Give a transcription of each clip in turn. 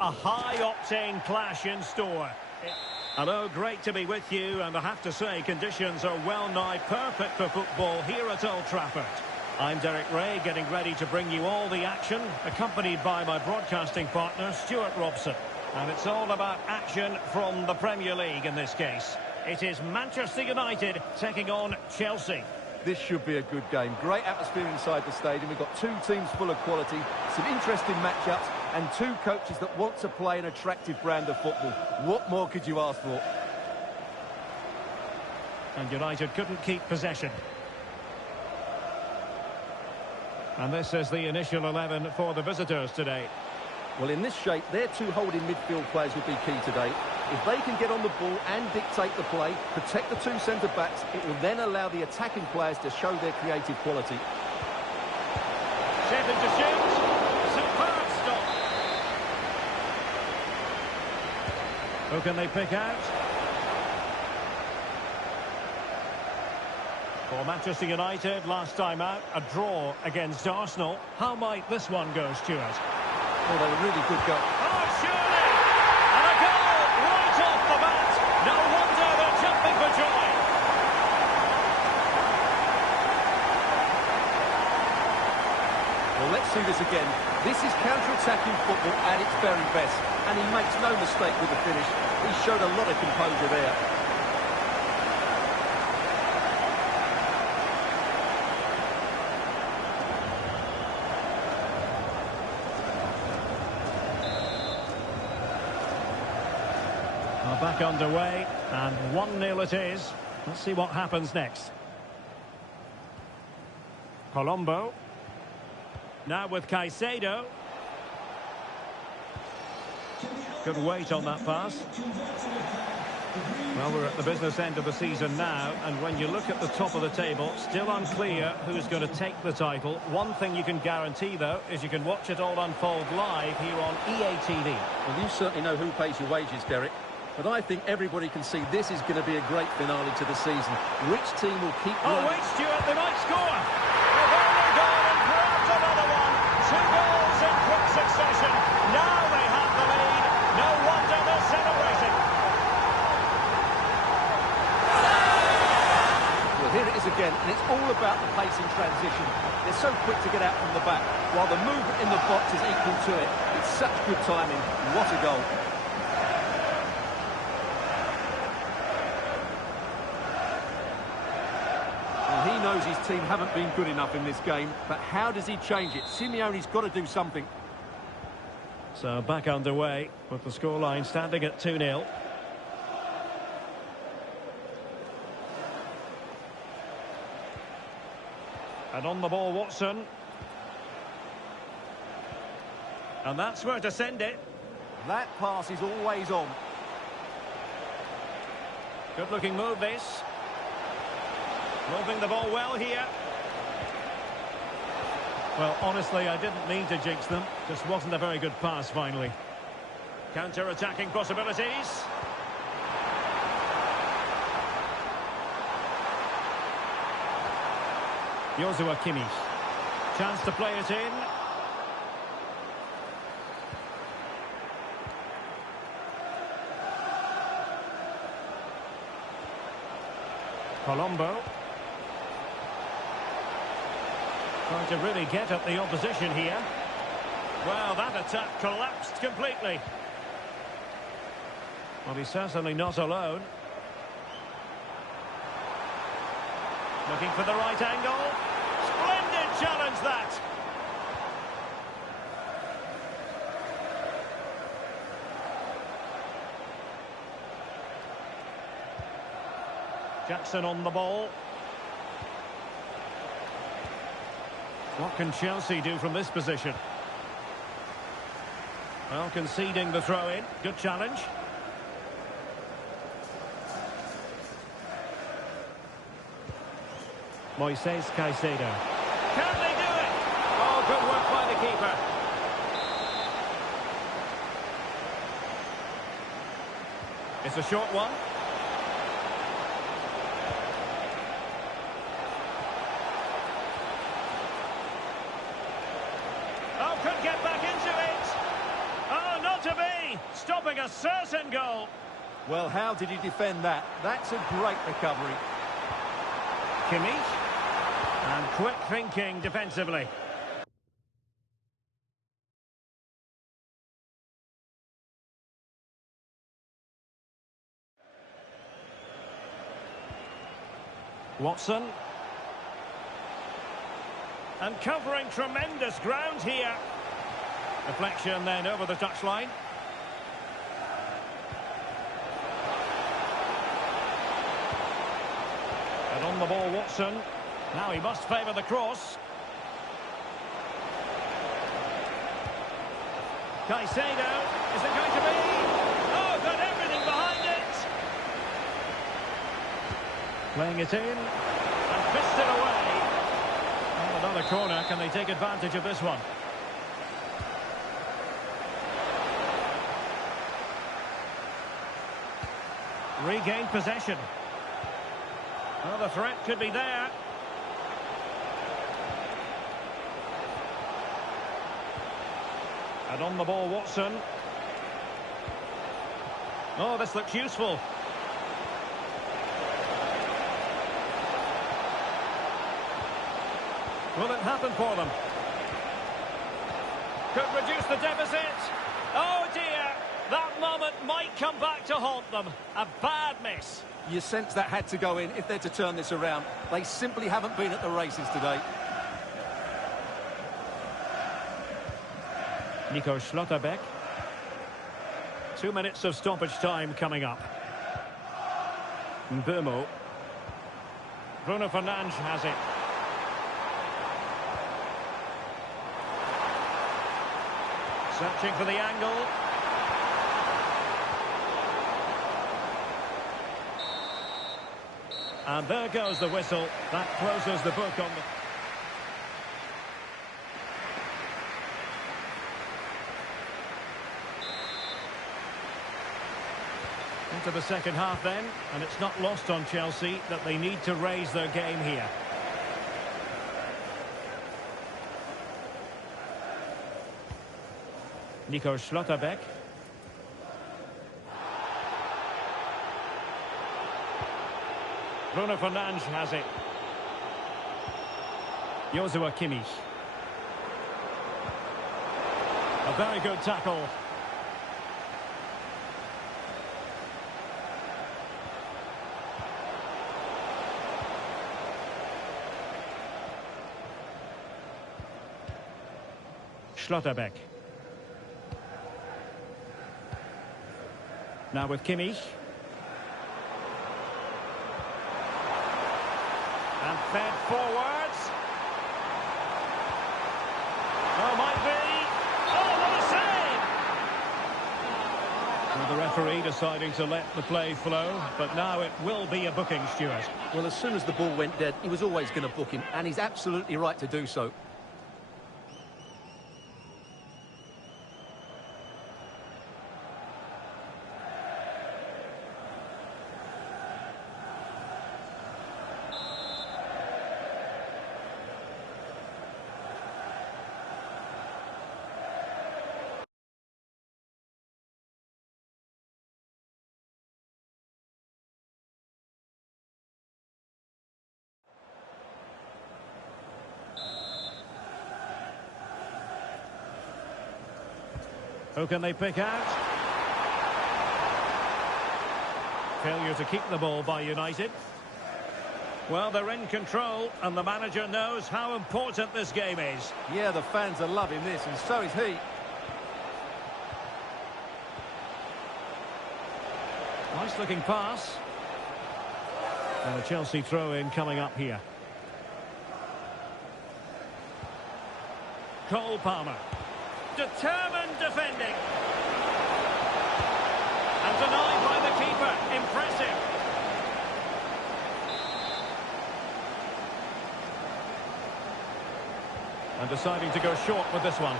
a high-octane clash in store. Hello, great to be with you, and I have to say conditions are well-nigh perfect for football here at Old Trafford. I'm Derek Ray, getting ready to bring you all the action, accompanied by my broadcasting partner, Stuart Robson. And it's all about action from the Premier League in this case. It is Manchester United taking on Chelsea. This should be a good game. Great atmosphere inside the stadium. We've got two teams full of quality, some interesting matchups, and two coaches that want to play an attractive brand of football. What more could you ask for? And United couldn't keep possession. And this is the initial 11 for the visitors today. Well, in this shape, their two holding midfield players will be key today. If they can get on the ball and dictate the play, protect the two centre-backs, it will then allow the attacking players to show their creative quality. Set him to shoot. Superb stop. Who can they pick out? For Manchester United, last time out, a draw against Arsenal. How might this one go, Stuart? Oh, they were really good goal. Oh, surely! And a goal right off the bat. No wonder they're jumping for joy. Well, let's see this again. This is counter-attacking football at its very best. And he makes no mistake with the finish. He showed a lot of composure there. Back underway, and 1-0 it is. Let's see what happens next. Colombo. Now with Caicedo. Good weight on that pass. Well, we're at the business end of the season now, and when you look at the top of the table, still unclear who's going to take the title. One thing you can guarantee, though, is you can watch it all unfold live here on EA TV. Well, you certainly know who pays your wages, Derek. But I think everybody can see this is going to be a great finale to the season. Which team will keep... Oh, wait, Stuart, they might score. A very goal and perhaps another one. 2 goals in quick succession. Now they have the lead. No wonder they're celebrating. Well, here it is again, and it's all about the pace in transition. They're so quick to get out from the back, while the movement in the box is equal to it. It's such good timing. What a goal. He knows his team haven't been good enough in this game, but how does he change it? Simeone's got to do something. So back underway with the scoreline standing at 2-0. And on the ball, Watson. And that's where to send it. That pass is always on. Good looking move this. Moving the ball well here. Well, honestly, I didn't mean to jinx them. Just wasn't a very good pass, finally. Counter-attacking possibilities. Joshua Kimmich. Chance to play it in. Colombo. Trying to really get at the opposition here. Well, that attack collapsed completely. Well, he's certainly not alone. Looking for the right angle. Splendid challenge, that. Jackson on the ball. What can Chelsea do from this position? Well, conceding the throw-in. Good challenge. Moises Caicedo. Can they do it? Oh, good work by the keeper. It's a short one. Oh, could get back into it. Oh, not got to be! Stopping a certain goal. Well, how did he defend that? That's a great recovery. Kimmich. And quick thinking defensively. Watson. And covering tremendous ground here. Deflection then over the touchline. And on the ball, Watson. Now he must favour the cross. Caicedo. Is it going to be? Oh, got everything behind it. Playing it in. And fist it away. Oh, another corner. Can they take advantage of this one? Regained possession. Well, the threat could be there. And on the ball, Watson. Oh, this looks useful. Will it happen for them? Could reduce the deficit. Oh, dear. That moment might come back to haunt them. A bad miss. You sense that had to go in if they're to turn this around. They simply haven't been at the races today. Nico Schlotterbeck. 2 minutes of stoppage time coming up. Mbeumo. Bruno Fernandes has it. Searching for the angle. And there goes the whistle. That closes the book on the... Into the second half then, and it's not lost on Chelsea that they need to raise their game here. Nico Schlotterbeck. Bruno Fernandes has it. Joshua Kimmich. A very good tackle. Schlotterbeck. Now with Kimmich. And fed forwards. Oh, might be. Oh, what a save! Well, the referee deciding to let the play flow, but now it will be a booking, Stuart. Well, as soon as the ball went dead, he was always going to book him, and he's absolutely right to do so. Who can they pick out? Failure to keep the ball by United. Well, they're in control, and the manager knows how important this game is. Yeah, the fans are loving this, and so is he. Nice looking pass. And a Chelsea throw-in coming up here. Cole Palmer. Determined defending. And denied by the keeper. Impressive. And deciding to go short with this one.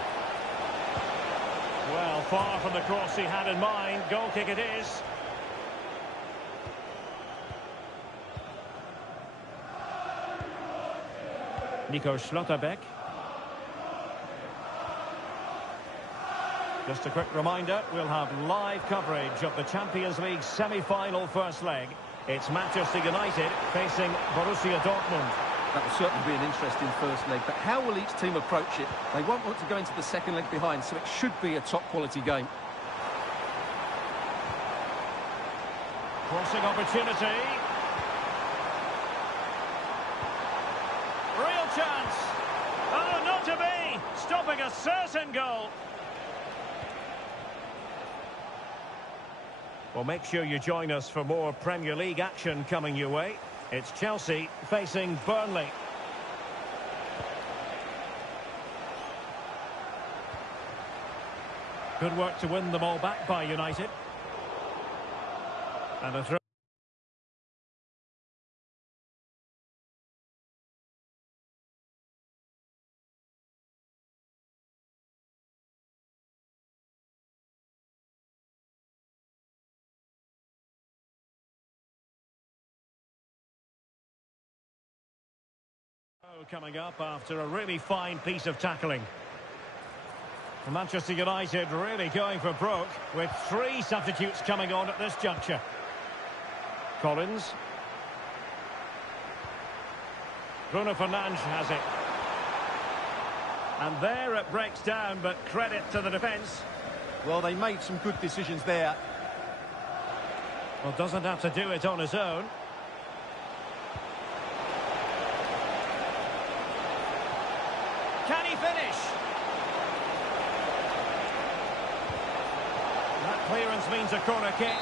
Well, far from the cross he had in mind. Goal kick it is. Nico Schlotterbeck. Just a quick reminder, we'll have live coverage of the Champions League semi-final first leg. It's Manchester United facing Borussia Dortmund. That will certainly be an interesting first leg, but how will each team approach it? They won't want to go into the second leg behind, so it should be a top-quality game. Crossing opportunity. Real chance. Oh, not to be. Stopping a certain goal. Well, make sure you join us for more Premier League action coming your way. It's Chelsea facing Burnley. Good work to win the ball back by United. And a throw. Coming up after a really fine piece of tackling. Manchester United really going for broke with 3 substitutes coming on at this juncture. Collins. Bruno Fernandes has it. And there it breaks down, but credit to the defence. Well, they made some good decisions there. Well, doesn't have to do it on his own. Can he finish? That clearance means a corner kick.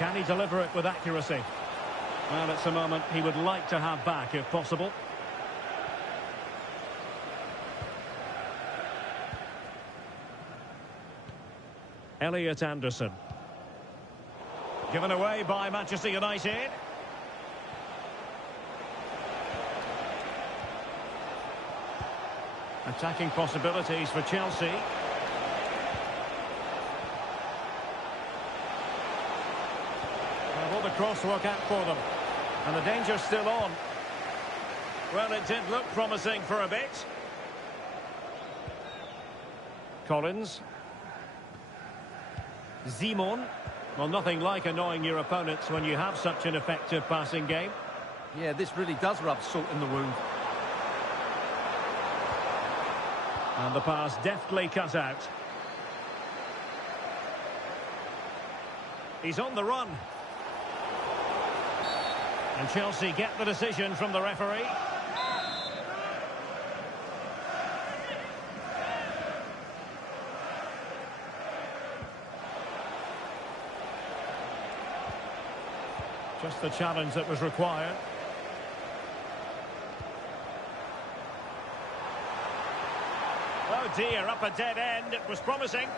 Can he deliver it with accuracy? Well, it's a moment he would like to have back if possible. Elliot Anderson. Given away by Manchester United. Attacking possibilities for Chelsea. Will the cross work out for them? And the danger's still on. Well, it did look promising for a bit. Collins. Simon. Well, nothing like annoying your opponents when you have such an effective passing game. Yeah, this really does rub salt in the wound. And the pass deftly cut out. He's on the run. And Chelsea get the decision from the referee. Just the challenge that was required. Oh dear, up a dead end. It was promising.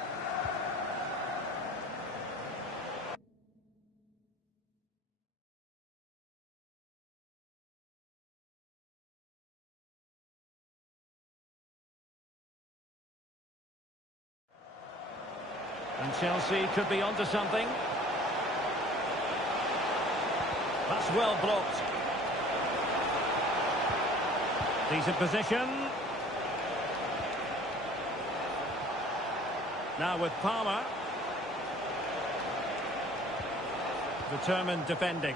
And Chelsea could be onto something. That's well blocked. Decent position. Now with Palmer. Determined defending.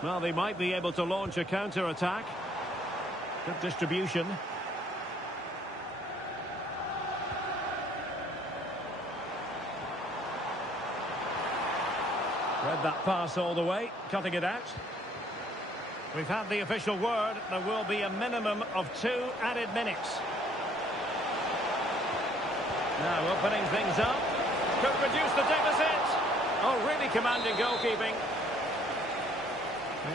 Well, they might be able to launch a counter-attack. Good distribution. Read that pass all the way, cutting it out. We've had the official word. There will be a minimum of 2 added minutes. Now opening things up. Could reduce the deficit. Oh, really commanding goalkeeping.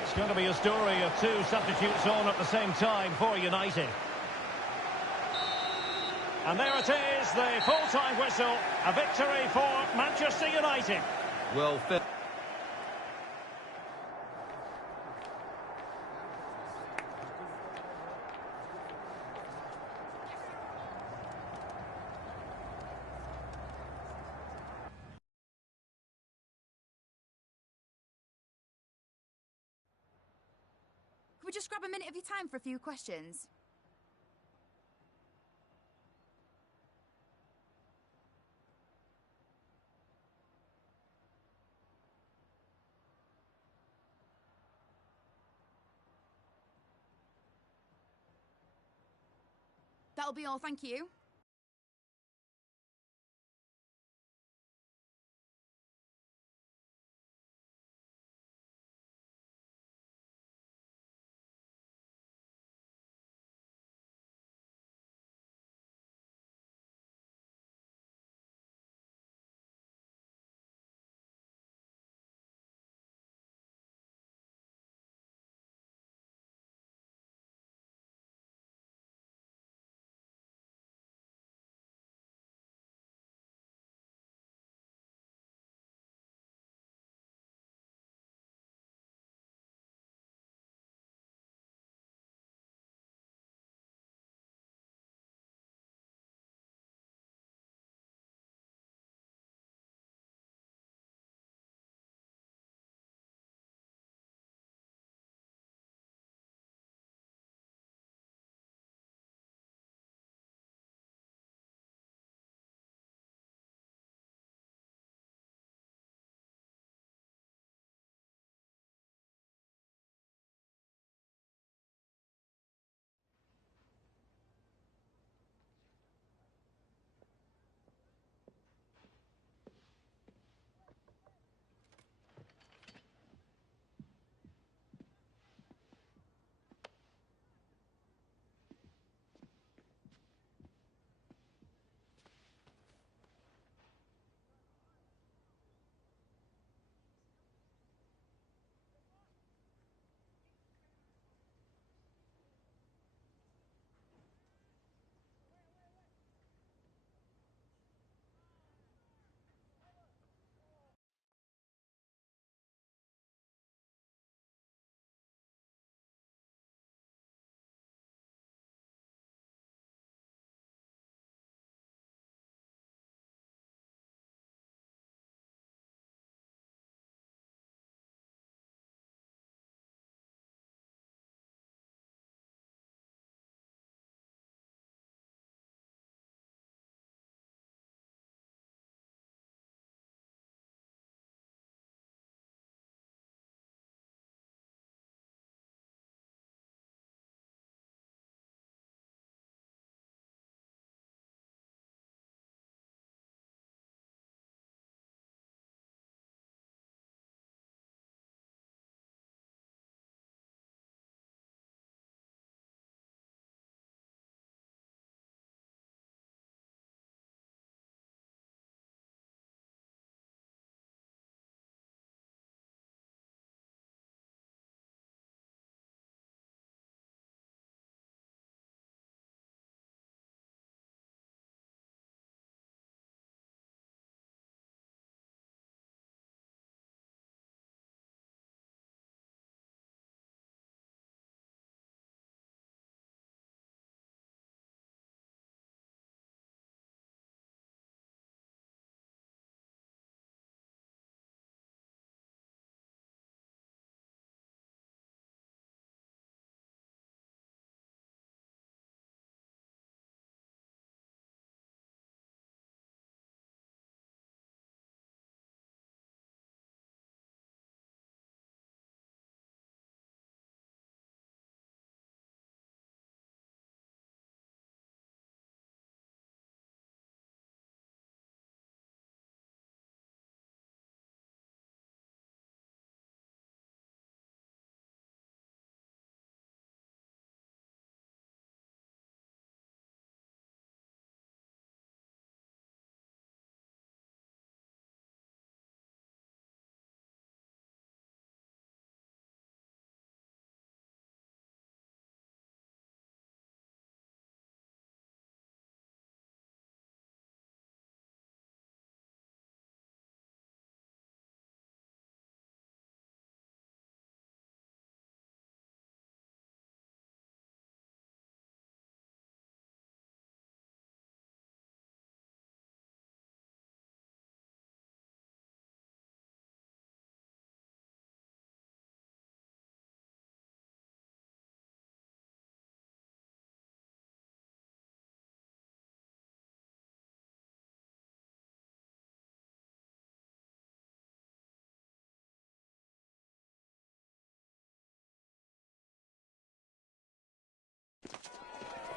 It's going to be a story of 2 substitutes on at the same time for United. And there it is, the full-time whistle. A victory for Manchester United. Well, Could we just grab a minute of your time for a few questions? That'll be all, thank you.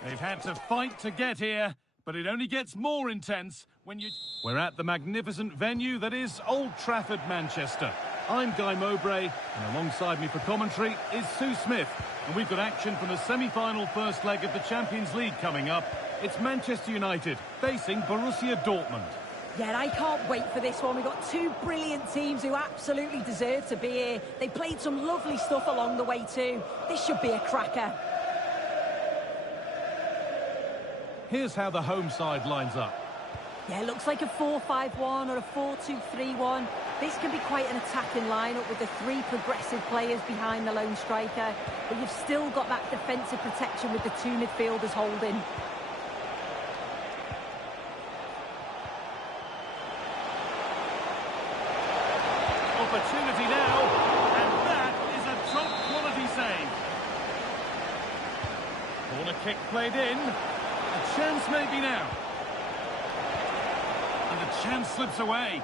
They've had to fight to get here, but it only gets more intense when you... We're at the magnificent venue that is Old Trafford, Manchester. I'm Guy Mowbray, and alongside me for commentary is Sue Smith. And we've got action from the semi-final first leg of the Champions League coming up. It's Manchester United facing Borussia Dortmund. Yeah, I can't wait for this one. We've got two brilliant teams who absolutely deserve to be here. They played some lovely stuff along the way too. This should be a cracker. Here's how the home side lines up. Yeah, it looks like a 4-5-1 or a 4-2-3-1. This can be quite an attacking lineup with the three progressive players behind the lone striker. But you've still got that defensive protection with the two midfielders holding. Opportunity now, and that is a top-quality save. Corner kick played in. A chance maybe now. And the chance slips away.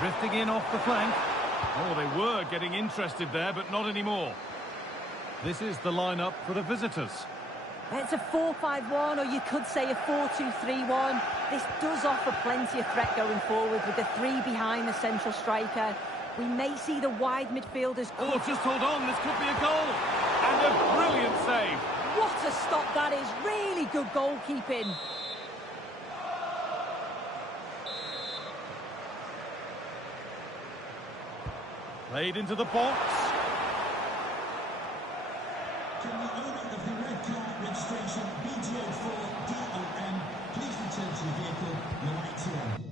Drifting in off the flank. Oh, they were getting interested there, but not anymore. This is the lineup for the visitors. It's a 4-5-1, or you could say a 4-2-3-1. This does offer plenty of threat going forward with the three behind the central striker. We may see the wide midfielders... Oh, just hold on, this could be a goal. And a brilliant save. What a stop that is. Really good goalkeeping. Played into the box. Can the owner of the red car registration BGO4DOM please return to the vehicle the lights are on?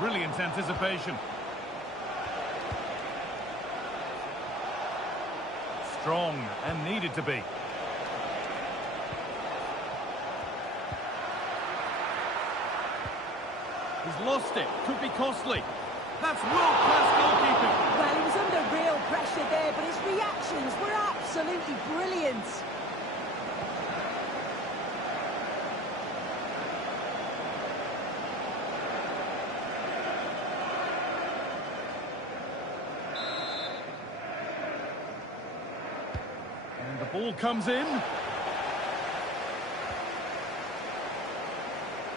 Brilliant anticipation. Strong and needed to be. He's lost it. Could be costly. That's world-class goalkeeping. Well, he was under real pressure there, but his reactions were absolutely brilliant. The ball comes in.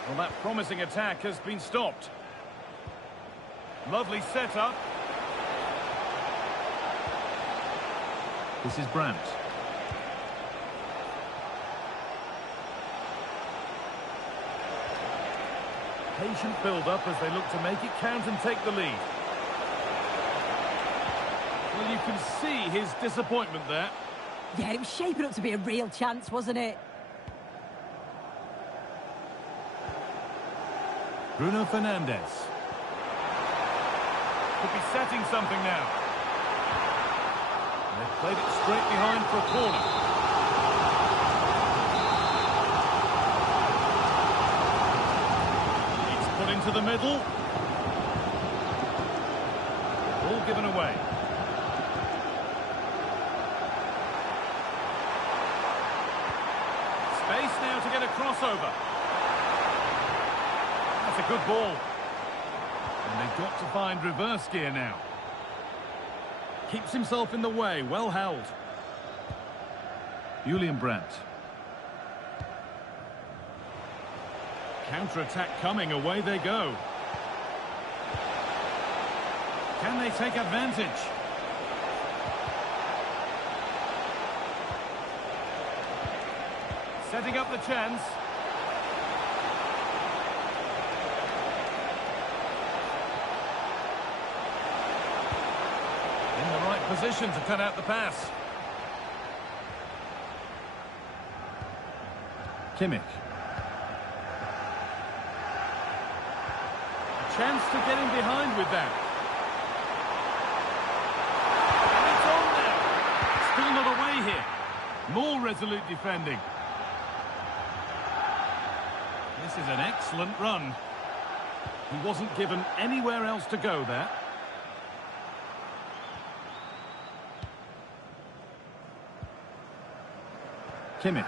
Well, that promising attack has been stopped. Lovely setup. This is Brandt. Patient build-up as they look to make it count and take the lead. Well, you can see his disappointment there. Yeah, it was shaping up to be a real chance, wasn't it? Bruno Fernandes. Could be setting something now. They've played it straight behind for a corner. It's put into the middle. Ball given away. Space now to get a crossover. That's a good ball. And they've got to find reverse gear now. Keeps himself in the way, well held. Julian Brandt. Counter-attack coming, away they go. Can they take advantage? Setting up the chance. In the right position to cut out the pass. Kimmich. A chance to get in behind with that. And it's on now. Still not away here. More resolute defending. This is an excellent run. He wasn't given anywhere else to go there. Kimmich.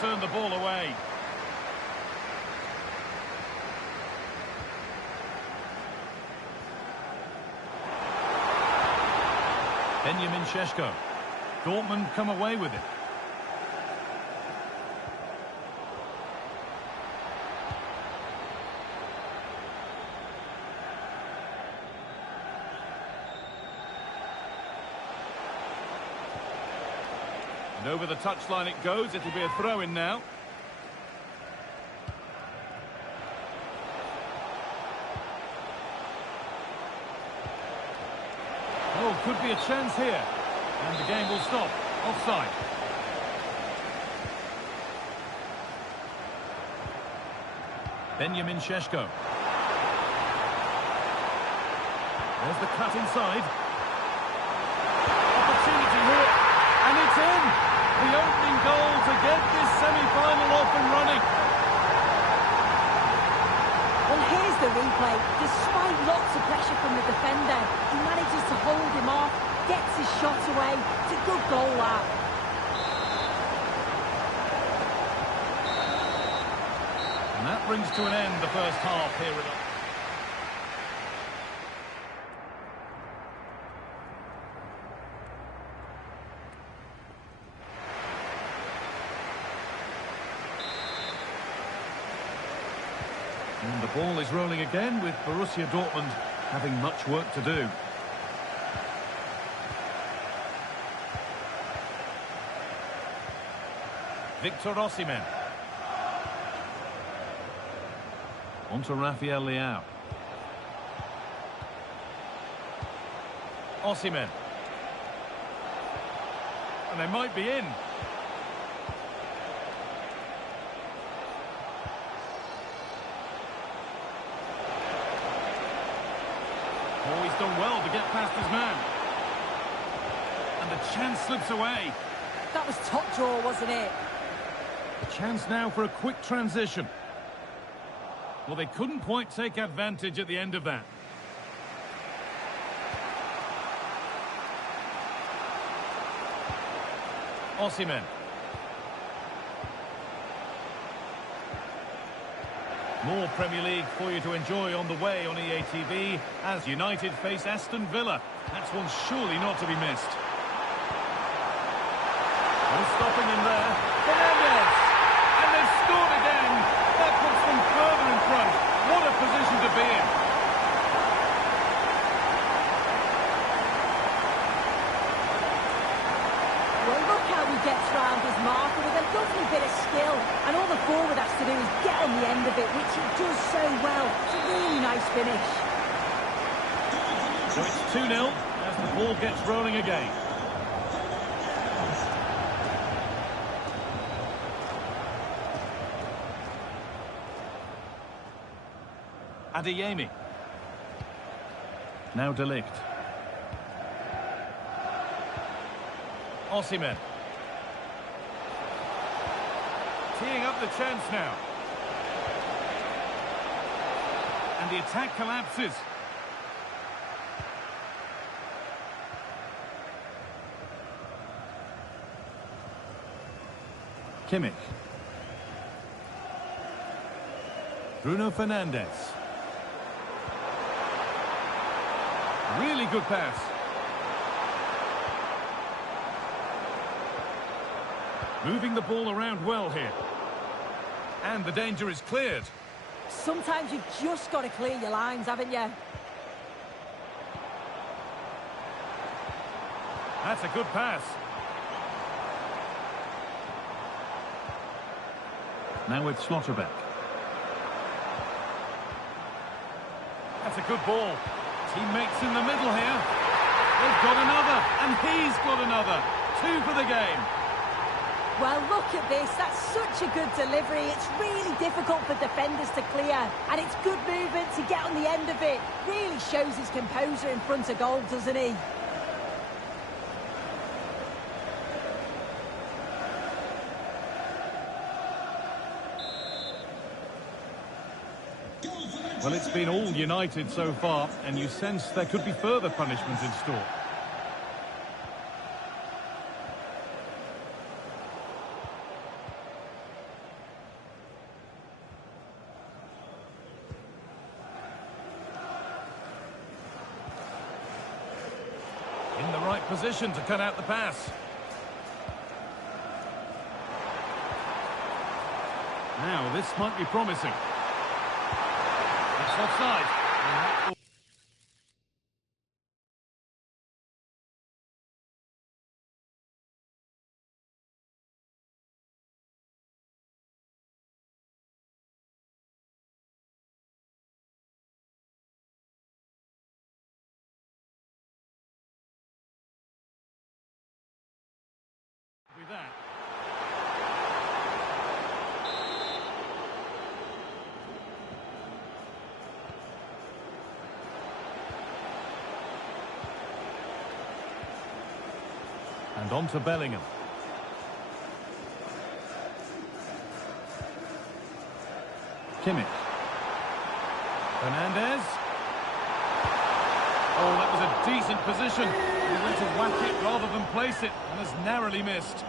Turn the ball away. Benjamin Šeško. Dortmund come away with it. And over the touchline it goes. It'll be a throw-in now. Oh, could be a chance here. And the game will stop. Offside. Benjamin Šeško. There's the cut inside. Opportunity here. And it's in! The opening goal to get this semi-final off and running. Well, here's the replay. Despite lots of pressure from the defender, he manages to hold him off, gets his shot away. It's a good goal, that. And that brings to an end the first half here at home. And the ball is rolling again with Borussia Dortmund having much work to do. Victor Osimhen. On to Rafael Leao. Osimhen. And they might be in. Oh, he's done well to get past his man. And the chance slips away. That was top draw, wasn't it? A chance now for a quick transition. Well, they couldn't quite take advantage at the end of that. Osimhen. More Premier League for you to enjoy on the way on EA TV as United face Aston Villa. That's one surely not to be missed. No stopping him there. Fernandes! And they've scored again! That puts them further in front. What a position to be in. Well, look how he gets round his marker with a lovely bit of skill. And all the forward has to do is get on the end of it, which he does so well. It's a really nice finish. So it's 2-0 as the ball gets rolling again. Adeyemi. Now De Ligt. Osimhen. Teeing up the chance now. And the attack collapses. Kimmich. Bruno Fernandes. Really good pass. Moving the ball around well here. And the danger is cleared. Sometimes you've just got to clear your lines, haven't you? That's a good pass. Now with Schlotterbeck. That's a good ball. Teammates in the middle here. They've got another, and he's got another. 2 for the game. Well, look at this. That's such a good delivery. It's really difficult for defenders to clear. And it's good movement to get on the end of it. Really shows his composure in front of goal, doesn't he? Well, it's been all United so far, and you sense there could be further punishment in store. In the right position to cut out the pass. Now, this might be promising. It's offside. With that. And on to Bellingham. Kimmich. Fernandez. Oh, that was a decent position. He went to whack it rather than place it, and has narrowly missed.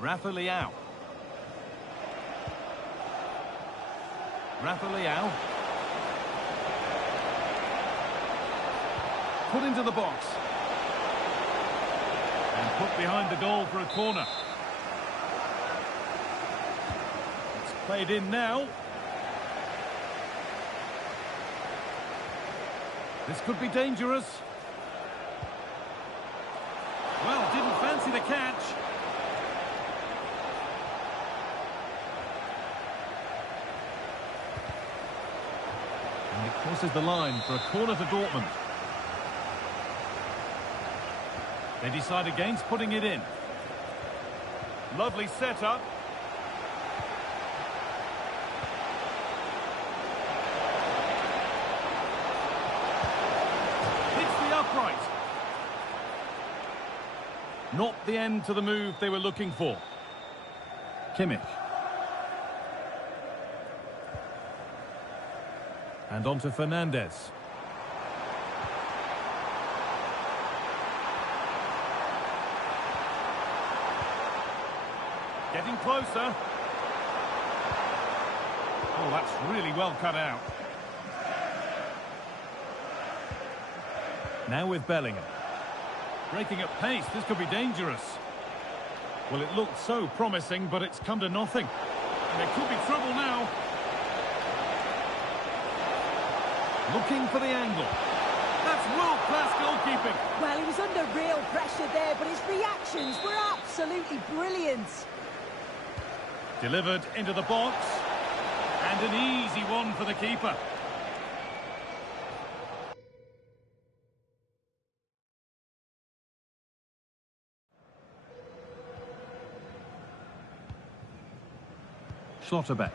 Rafa Leao. Rafa Leao. Put into the box. And put behind the goal for a corner. It's played in now. This could be dangerous. Well, didn't fancy the catch. And it crosses the line for a corner to Dortmund. They decide against putting it in. Lovely setup. Hits the upright. Not the end to the move they were looking for. Kimmich. And on to Fernandez. Getting closer. Oh, that's really well cut out. Now with Bellingham. Breaking at pace, this could be dangerous. Well, it looked so promising, but it's come to nothing. And there could be trouble now. Looking for the angle. That's world-class goalkeeping. Well, he was under real pressure there, but his reactions were absolutely brilliant. Delivered into the box. And an easy one for the keeper. Schlotterbeck.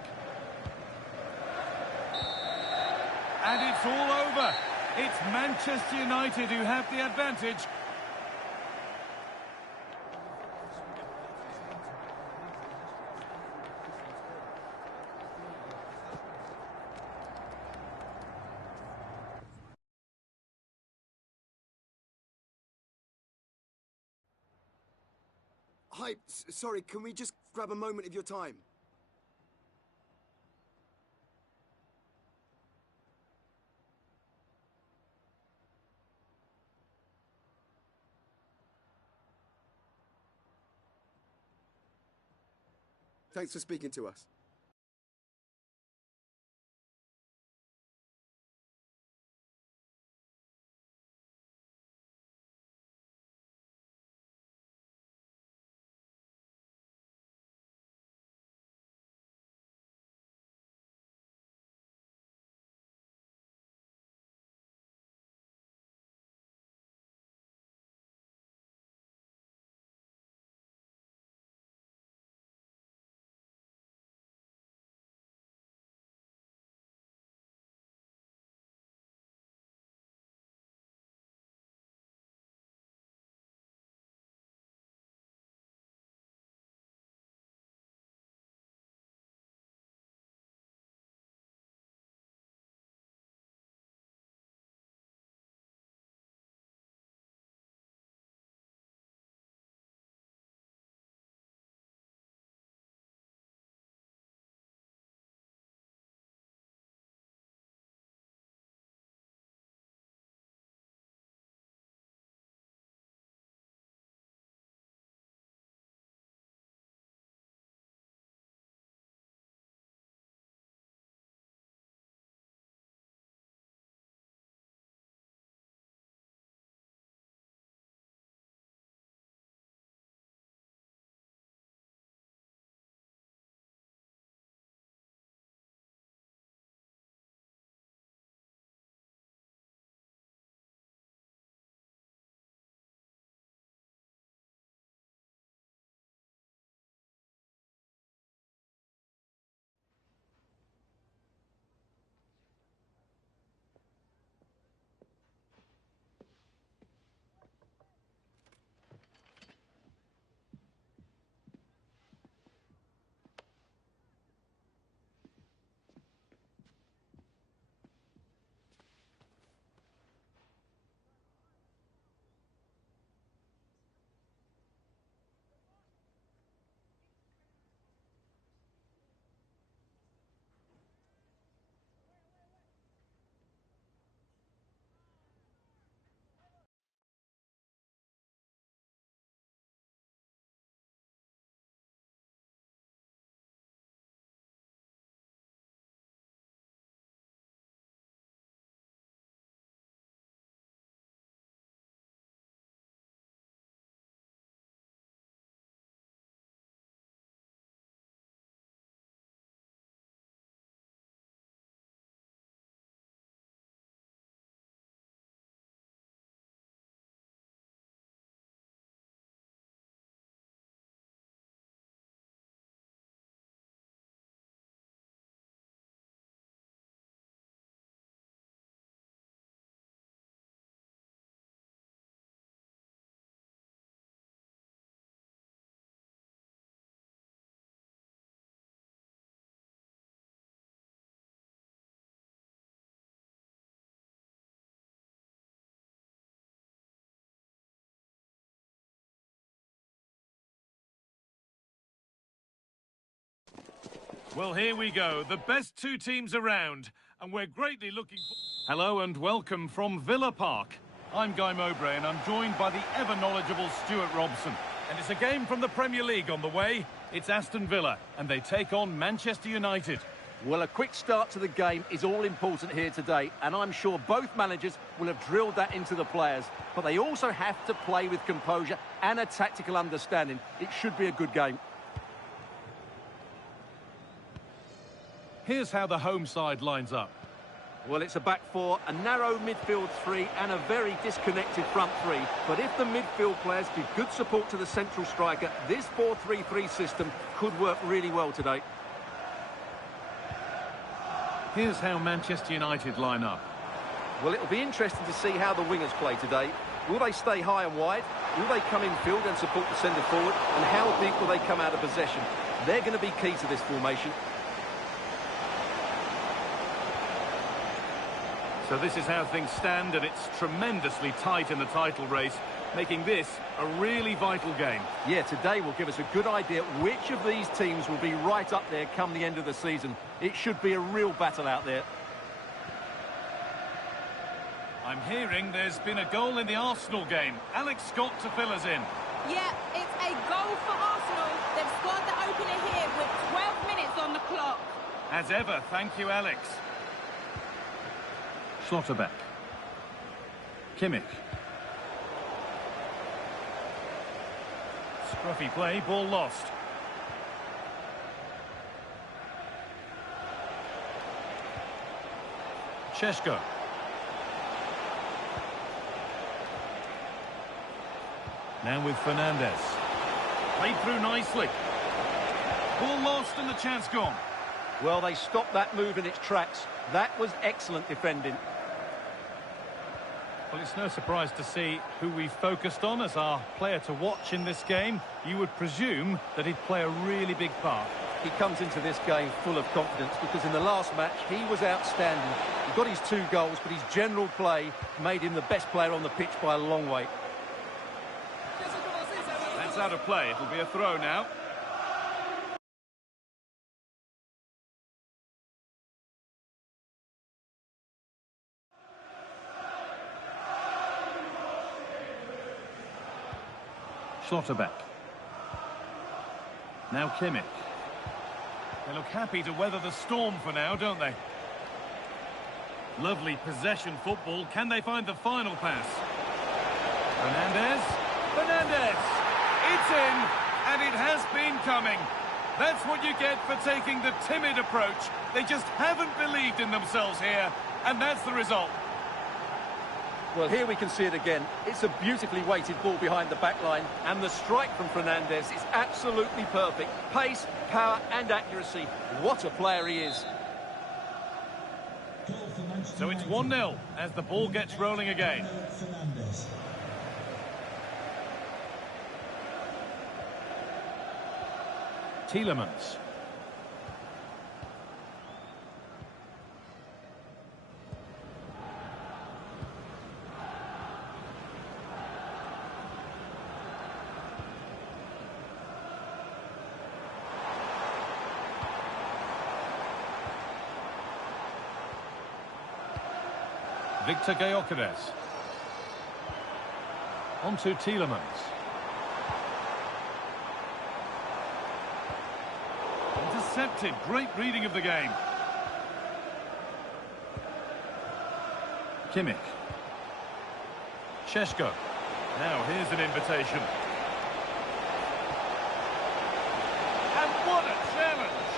And it's all over. It's Manchester United who have the advantage. Hi, sorry, can we just grab a moment of your time? Thanks for speaking to us. Well, here we go. The best two teams around. And we're greatly looking for... Hello and welcome from Villa Park. I'm Guy Mowbray and I'm joined by the ever-knowledgeable Stuart Robson. And it's a game from the Premier League on the way. It's Aston Villa and they take on Manchester United. Well, a quick start to the game is all important here today, and I'm sure both managers will have drilled that into the players. But they also have to play with composure and a tactical understanding. It should be a good game. Here's how the home side lines up. Well, it's a back four, a narrow midfield three, and a very disconnected front three. But if the midfield players give good support to the central striker, this 4-3-3 system could work really well today. Here's how Manchester United line up. Well, it'll be interesting to see how the wingers play today. Will they stay high and wide? Will they come in field and support the centre forward? And how deep will they come out of possession? They're going to be key to this formation. So this is how things stand, and it's tremendously tight in the title race, making this a really vital game. Yeah, today will give us a good idea which of these teams will be right up there come the end of the season. It should be a real battle out there. I'm hearing there's been a goal in the Arsenal game. Alex Scott to fill us in. Yeah, it's a goal for Arsenal. They've scored the opener here with 12 minutes on the clock. As ever, thank you, Alex. Schlotterbeck. Kimmich. Scruffy play, ball lost. Šeško. Now with Fernandez. Played through nicely. Ball lost and the chance gone. Well, they stopped that move in its tracks. That was excellent defending. Well, it's no surprise to see who we focused on as our player to watch in this game. You would presume that he'd play a really big part. He comes into this game full of confidence because in the last match he was outstanding. He got his 2 goals, but his general play made him the best player on the pitch by a long way. That's out of play. It'll be a throw now. Schlotterbeck. Now Kimmich. They look happy to weather the storm for now, don't they? Lovely possession football. Can they find the final pass? Fernandez. Fernandez! It's in, and it has been coming. That's what you get for taking the timid approach. They just haven't believed in themselves here, and that's the result. Well, here we can see it again. It's a beautifully weighted ball behind the back line, and the strike from Fernandez is absolutely perfect. Pace, power and accuracy. What a player he is. So it's 1-0 as the ball gets rolling again. Tielemans. Victor Gyökeres. On to Tielemans. Intercepted. Great reading of the game. Kimmich. Šeško. Now here's an invitation. And what a challenge!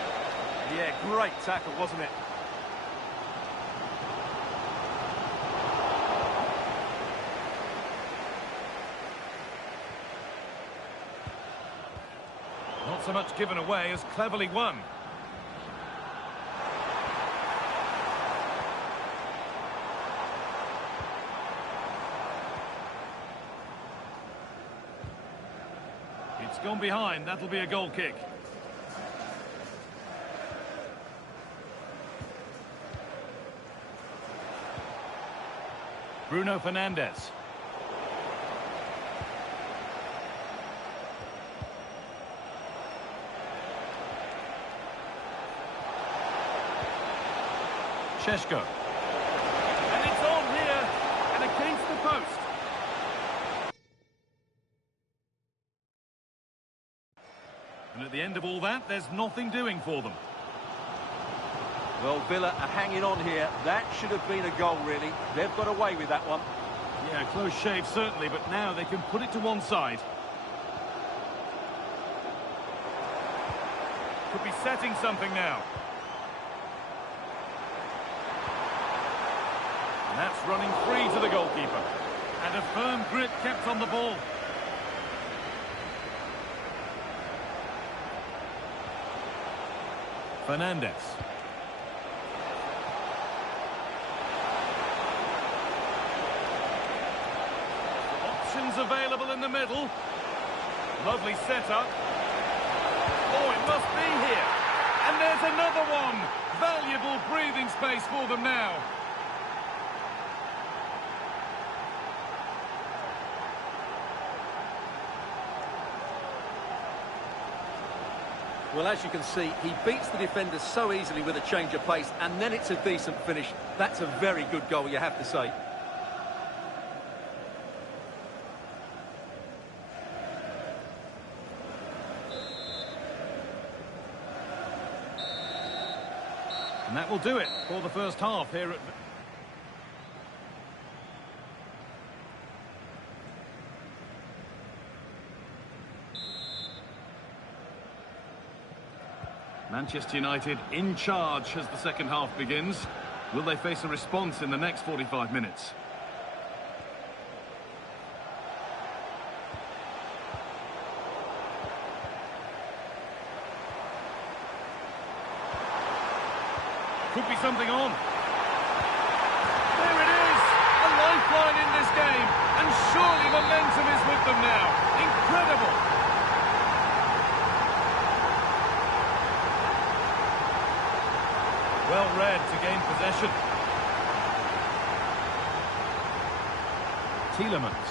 Yeah, great tackle, wasn't it? Not so much given away as cleverly won. It's gone behind. That'll be a goal kick. Bruno Fernandes. Sheshko. And it's on here, and against the post. And at the end of all that, there's nothing doing for them. Well, Villa are hanging on here. That should have been a goal, really. They've got away with that one. Yeah, close shave certainly, but now they can put it to one side. Could be setting something now. And that's running free to the goalkeeper. And a firm grip kept on the ball. Fernandez. Options available in the middle. Lovely setup. Oh, it must be here. And there's another one. Valuable breathing space for them now. Well, as you can see, he beats the defender so easily with a change of pace, and then it's a decent finish. That's a very good goal, you have to say. And that will do it for the first half here at... Manchester United in charge as the second half begins. Will they face a response in the next 45 minutes? Could be something on. There it is! A lifeline in this game. And surely momentum is with them now. Incredible! Well read to gain possession. Tielemans.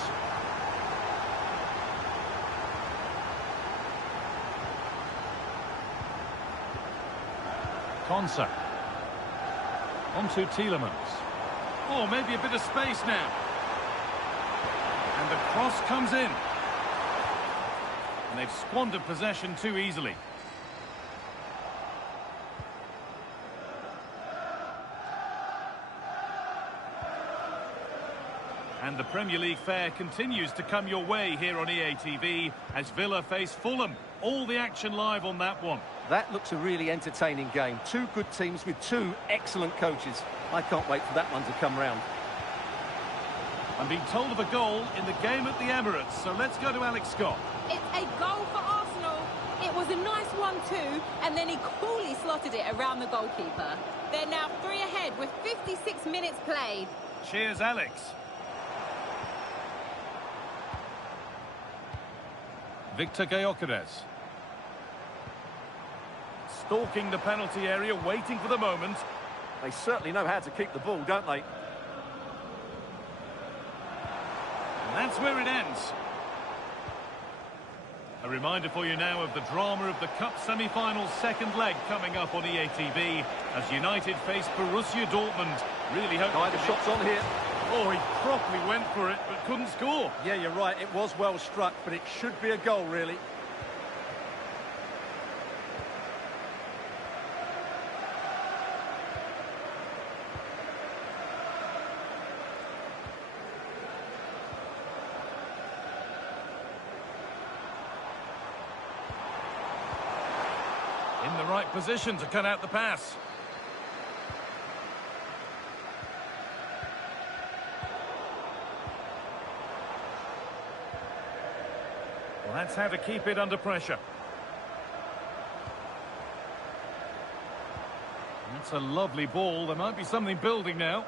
Konsa. On to Tielemans. Oh, maybe a bit of space now. And the cross comes in. And they've squandered possession too easily. And the Premier League fare continues to come your way here on EA TV as Villa face Fulham. All the action live on that one. That looks a really entertaining game. Two good teams with two excellent coaches. I can't wait for that one to come round. I'm being told of a goal in the game at the Emirates, so let's go to Alex Scott. It's a goal for Arsenal. It was a nice one too, and then he coolly slotted it around the goalkeeper. They're now 3 ahead with 56 minutes played. Cheers, Alex. Victor Gyökeres. Stalking the penalty area, waiting for the moment. They certainly know how to keep the ball, don't they? And that's where it ends. A reminder for you now of the drama of the Cup semi-finals second leg coming up on EA TV as United face Borussia Dortmund. Really hope... Kind of shots on here. Oh, he properly went for it, but couldn't score. Yeah, you're right. It was well struck, but it should be a goal, really. In the right position to cut out the pass. Well, that's how to keep it under pressure. That's a lovely ball. There might be something building now.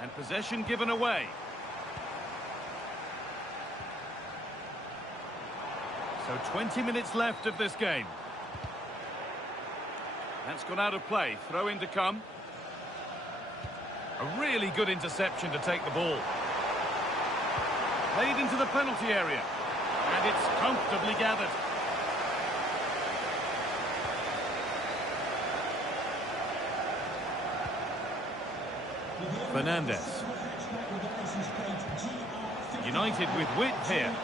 And possession given away. So 20 minutes left of this game. That's gone out of play. Throw in to come. A really good interception to take the ball. Played into the penalty area. And it's comfortably gathered. Fernandes. United with width here.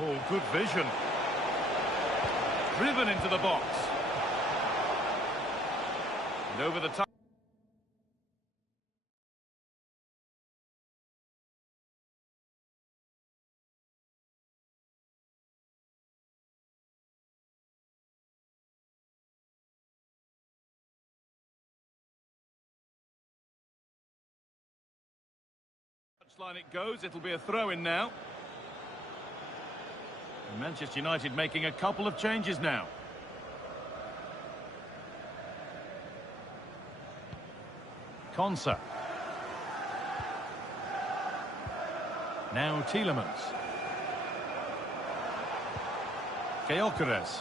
Oh, good vision. Driven into the box. And over the top. Touchline it goes, it'll be a throw-in now. And Manchester United making a couple of changes now. Konsa. Now Tielemans. Gyökeres.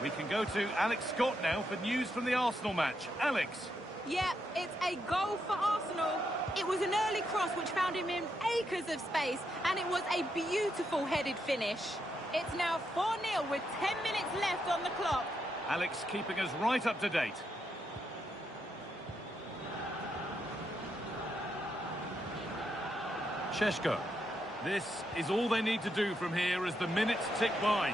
We can go to Alex Scott now for news from the Arsenal match. Alex. Yeah, it's a goal for Arsenal. It was an early cross which found him in acres of space, and it was a beautiful headed finish. It's now 4-0 with 10 minutes left on the clock. Alex keeping us right up to date. Šeško. This is all they need to do from here as the minutes tick by.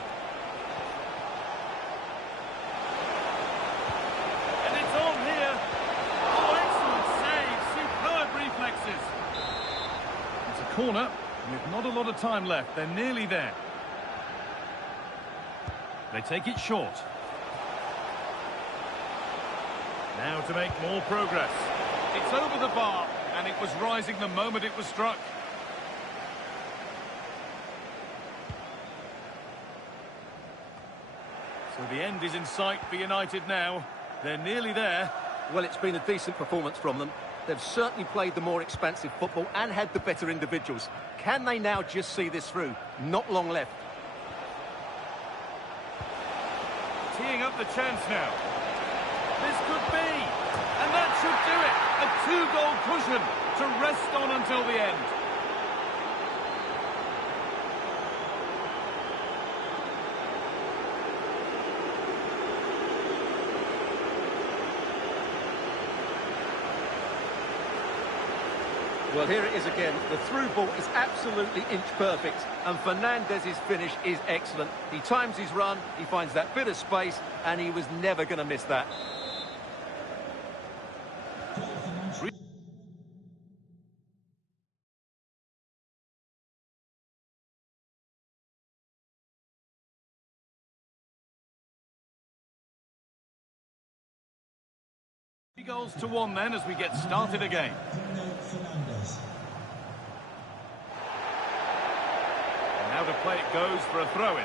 And it's on here. Oh, excellent save. Superb reflexes. It's a corner with not a lot of time left. They're nearly there. They take it short. Now to make more progress. It's over the bar, and it was rising the moment it was struck. So the end is in sight for United now. They're nearly there. Well, it's been a decent performance from them. They've certainly played the more expansive football and had the better individuals. Can they now just see this through? Not long left. Teeing up the chance now. This could be. And that should do it. A two-goal cushion to rest on until the end. Well, here it is again. The through ball is absolutely inch perfect, and Fernandez's finish is excellent. He times his run, he finds that bit of space, and he was never going to miss that. 3-1 then as we get started again. Now to play it goes for a throw-in.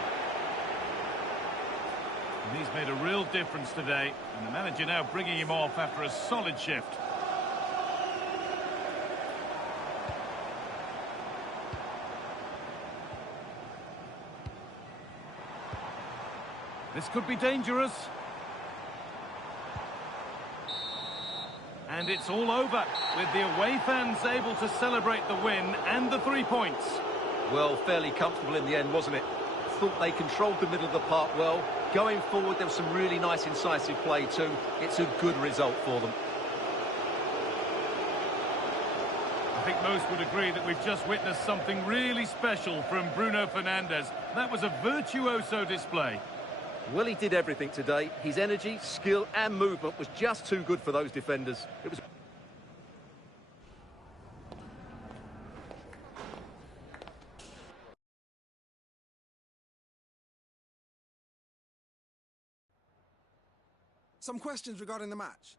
And he's made a real difference today, and the manager now bringing him off after a solid shift. This could be dangerous. And it's all over, with the away fans able to celebrate the win and the 3 points. Well, fairly comfortable in the end, wasn't it? Thought they controlled the middle of the park well. Going forward, there was some really nice incisive play too. It's a good result for them. I think most would agree that we've just witnessed something really special from Bruno Fernandes. That was a virtuoso display. Well, he did everything today. His energy, skill and movement was just too good for those defenders. It was... Some questions regarding the match.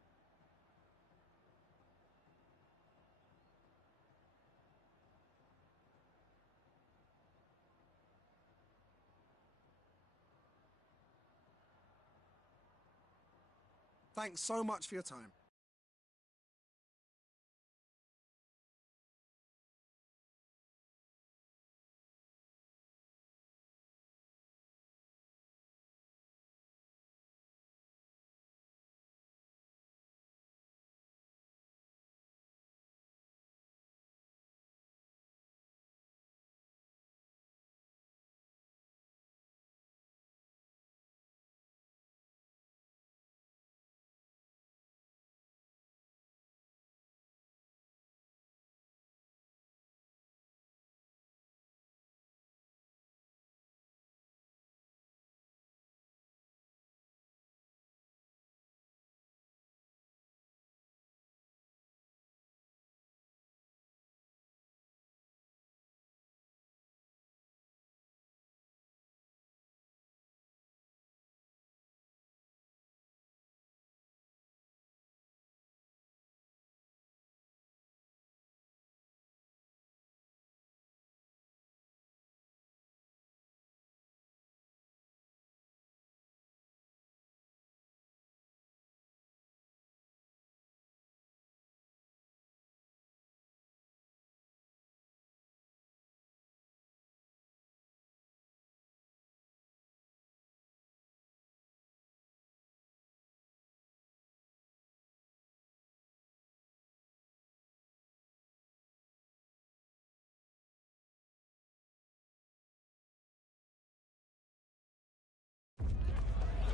Thanks so much for your time.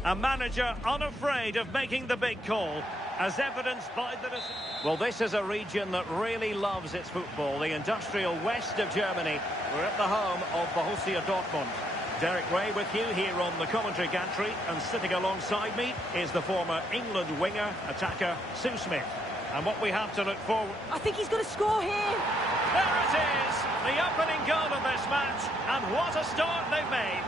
A manager unafraid of making the big call, as evidenced by the... Well, this is a region that really loves its football, the industrial west of Germany. We're at the home of Borussia Dortmund. Derek Ray with you here on the commentary gantry, and sitting alongside me is the former England winger, attacker, Sue Smith. And what we have to look forward... I think he's going to score here. There it is, the opening goal of this match, and what a start they've made.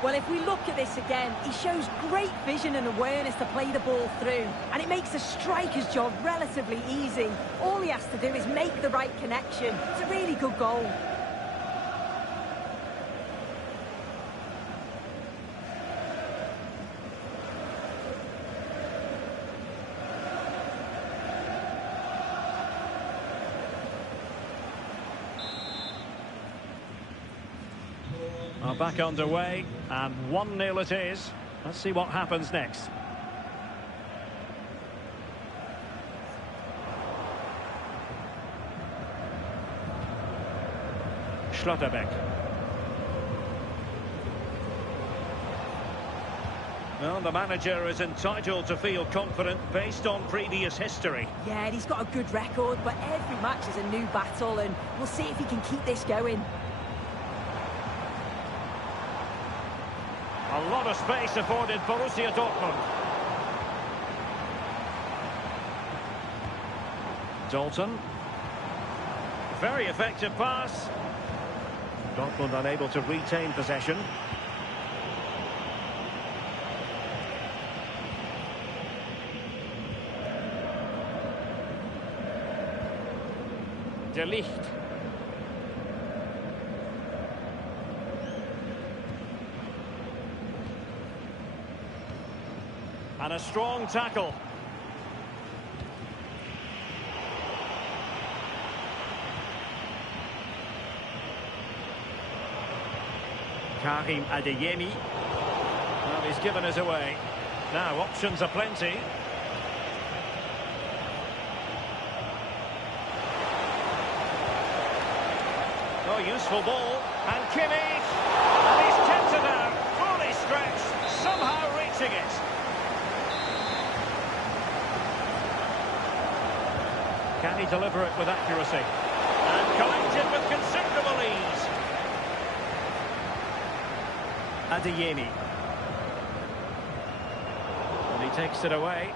Well, if we look at this again, he shows great vision and awareness to play the ball through. And it makes the striker's job relatively easy. All he has to do is make the right connection. It's a really good goal. Are back underway, and 1-0 it is. Let's see what happens next. Schlotterbeck. Well, the manager is entitled to feel confident based on previous history. Yeah, and he's got a good record, but every match is a new battle, and we'll see if he can keep this going. A lot of space afforded Borussia Dortmund. Dalton. Very effective pass. Dortmund unable to retain possession. De Ligt. And a strong tackle. Karim Adeyemi. Well, he's given us away. Now, options are plenty. Oh, useful ball. And Kimmich. And he's kept it out. Fully stretched. Somehow reaching it. Can he deliver it with accuracy? And collected with considerable ease. Adeyemi. And he takes it away.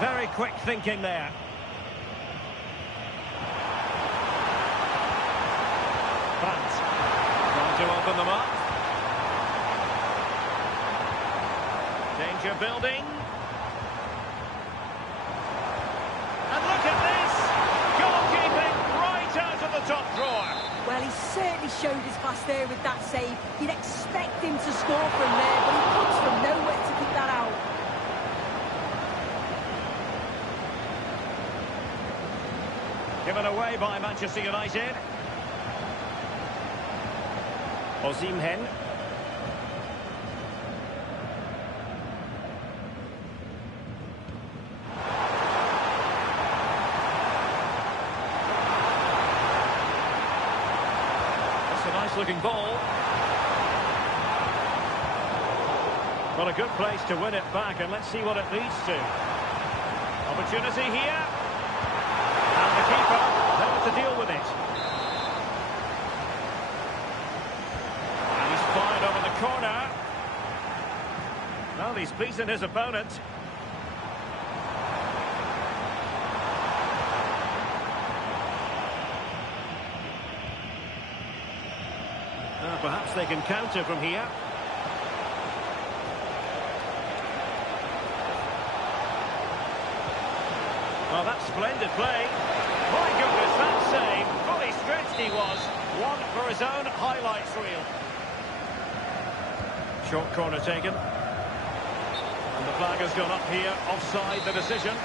Very quick thinking there. Brandt trying to open them up. Danger building. And look at this! Goalkeeping right out of the top drawer. Well, he certainly showed his class there with that save. You'd expect him to score from there, but he comes from nowhere to keep that out. Given away by Manchester United. Osimhen. That's a nice looking ball. Well, a good place to win it back, and let's see what it leads to. Opportunity here. And the keeper there to deal with it. And he's fired over the corner. Well, he's beaten his opponent. Perhaps they can counter from here. Well, that's splendid play. My goodness, that save. Fully stretched he was. One for his own highlights reel. Short corner taken. And the flag has gone up here. Offside the decision.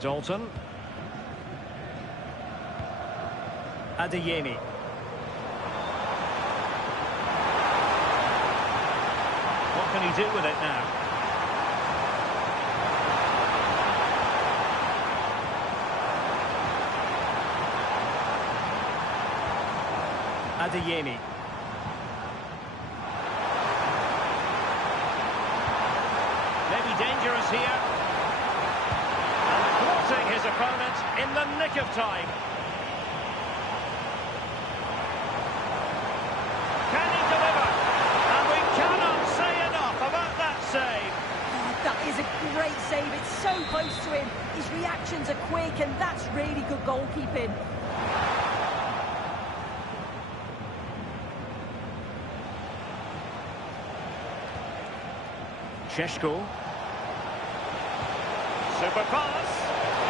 Dalton. Adeyemi. What can he do with it now? Adeyemi. Maybe dangerous here. His opponent in the nick of time. Can he deliver? And we cannot say enough about that save. Oh, that is a great save. It's so close to him. His reactions are quick, and that's really good goalkeeping. Šeško. Super pass.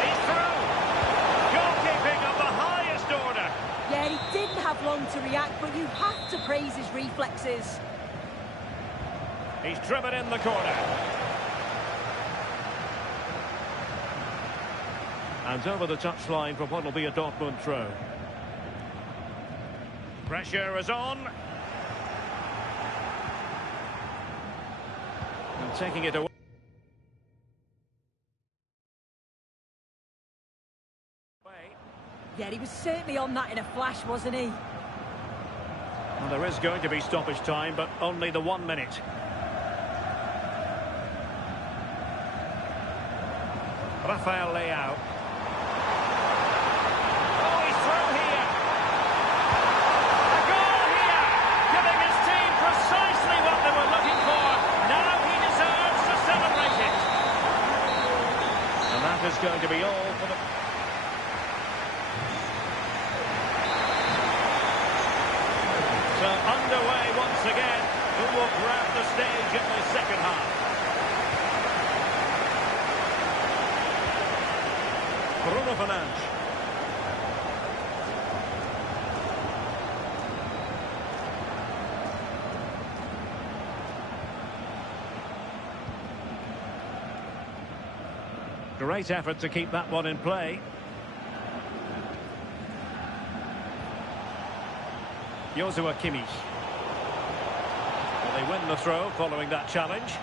He's through. Goalkeeping of the highest order. Yeah, he didn't have long to react, but you have to praise his reflexes. He's driven in the corner. And over the touchline for what will be a Dortmund throw. Pressure is on. And taking it away. Yeah, he was certainly on that in a flash, wasn't he? Well, there is going to be stoppage time, but only the 1 minute. Rafael Leao. Oh, he's through here. A goal here, giving his team precisely what they were looking for. Now he deserves to celebrate it. And that is going to be all for the... So underway once again. Who will grab the stage in the second half? Bruno Fernandes. Great effort to keep that one in play. Joshua Kimmich. Well, they win the throw following that challenge.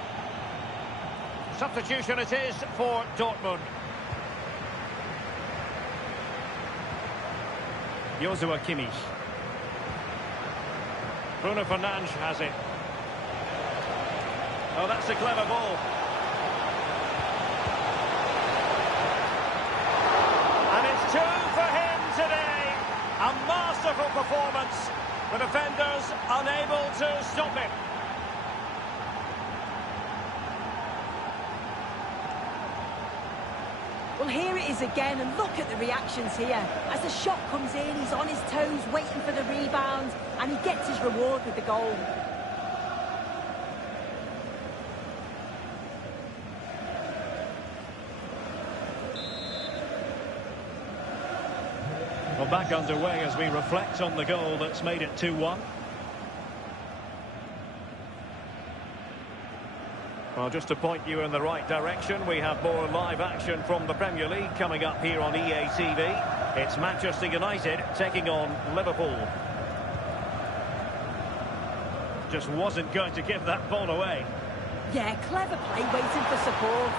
Substitution it is for Dortmund. Joshua Kimmich. Bruno Fernandes has it. Oh, that's a clever ball. And it's 2 for him today. A masterful performance. The defenders unable to stop him. Well, here it is again, and look at the reactions here. As the shot comes in, he's on his toes, waiting for the rebound, and he gets his reward with the goal. Well, back underway as we reflect on the goal that's made it 2-1. Well, just to point you in the right direction, we have more live action from the Premier League coming up here on EA TV. It's Manchester United taking on Liverpool. Just wasn't going to give that ball away. Yeah, clever play, waiting for support.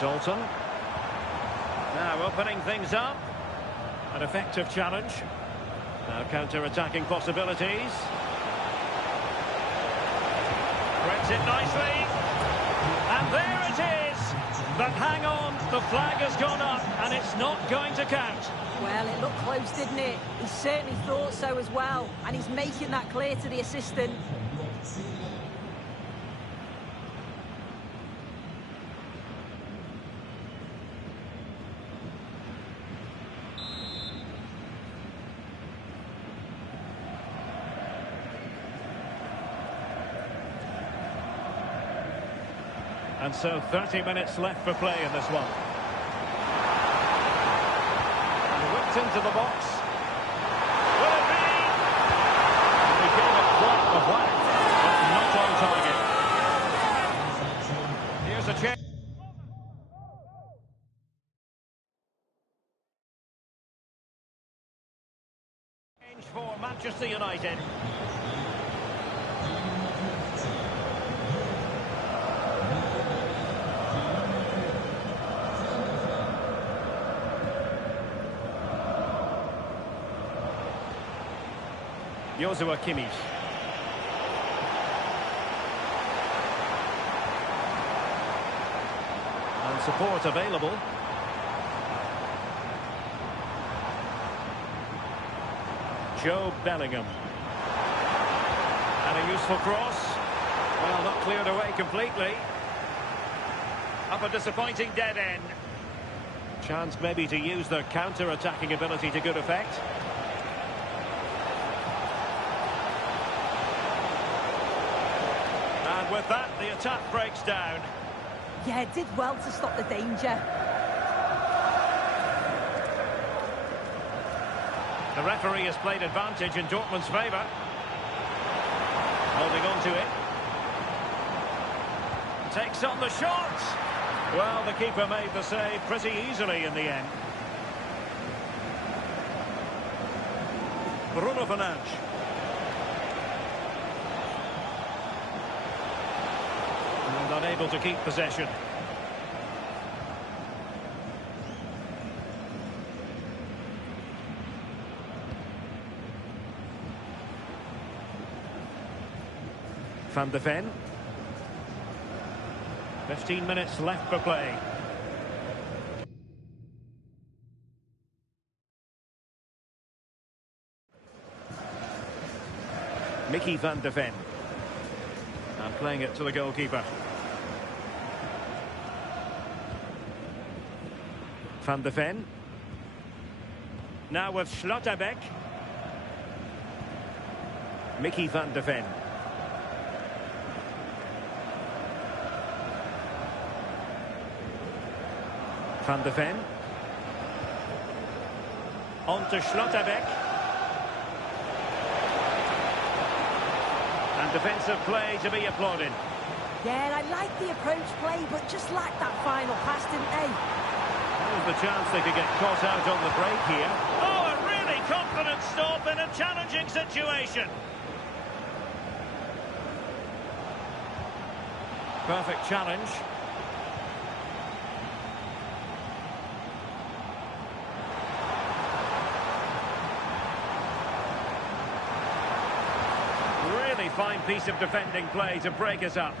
Dalton. Now opening things up. An effective challenge. Now counter-attacking possibilities. Breaks it nicely. And there it is. But hang on, the flag has gone up and it's not going to count. Well, it looked close, didn't it? He certainly thought so as well. And he's making that clear to the assistant. And so 30 minutes left for play in this one. And whipped into the box. Will it be? He gave it quite the whack, but not on target. Here's a change. Change for Manchester United. Joshua Kimmich. And support available. Joe Bellingham. And a useful cross. Well, not cleared away completely. Up a disappointing dead end. Chance maybe to use their counter-attacking ability to good effect. With that, the attack breaks down. Yeah, did well to stop the danger. The referee has played advantage in Dortmund's favour. Holding on to it. Takes on the shot. Well, the keeper made the save pretty easily in the end. Bruno Fernandes. Unable to keep possession. Van de Ven. 15 minutes left for play. Mickey Van de Ven. And playing it to the goalkeeper. Van de Ven. Now with Schlotterbeck. Mickey Van de Ven. Van de Ven. On to Schlotterbeck. And defensive play to be applauded. Yeah, I like the approach play, but just lacked that final pass, didn't they? There's the chance they could get caught out on the break here. Oh, a really confident stop in a challenging situation. Perfect challenge. Really fine piece of defending play to break us up.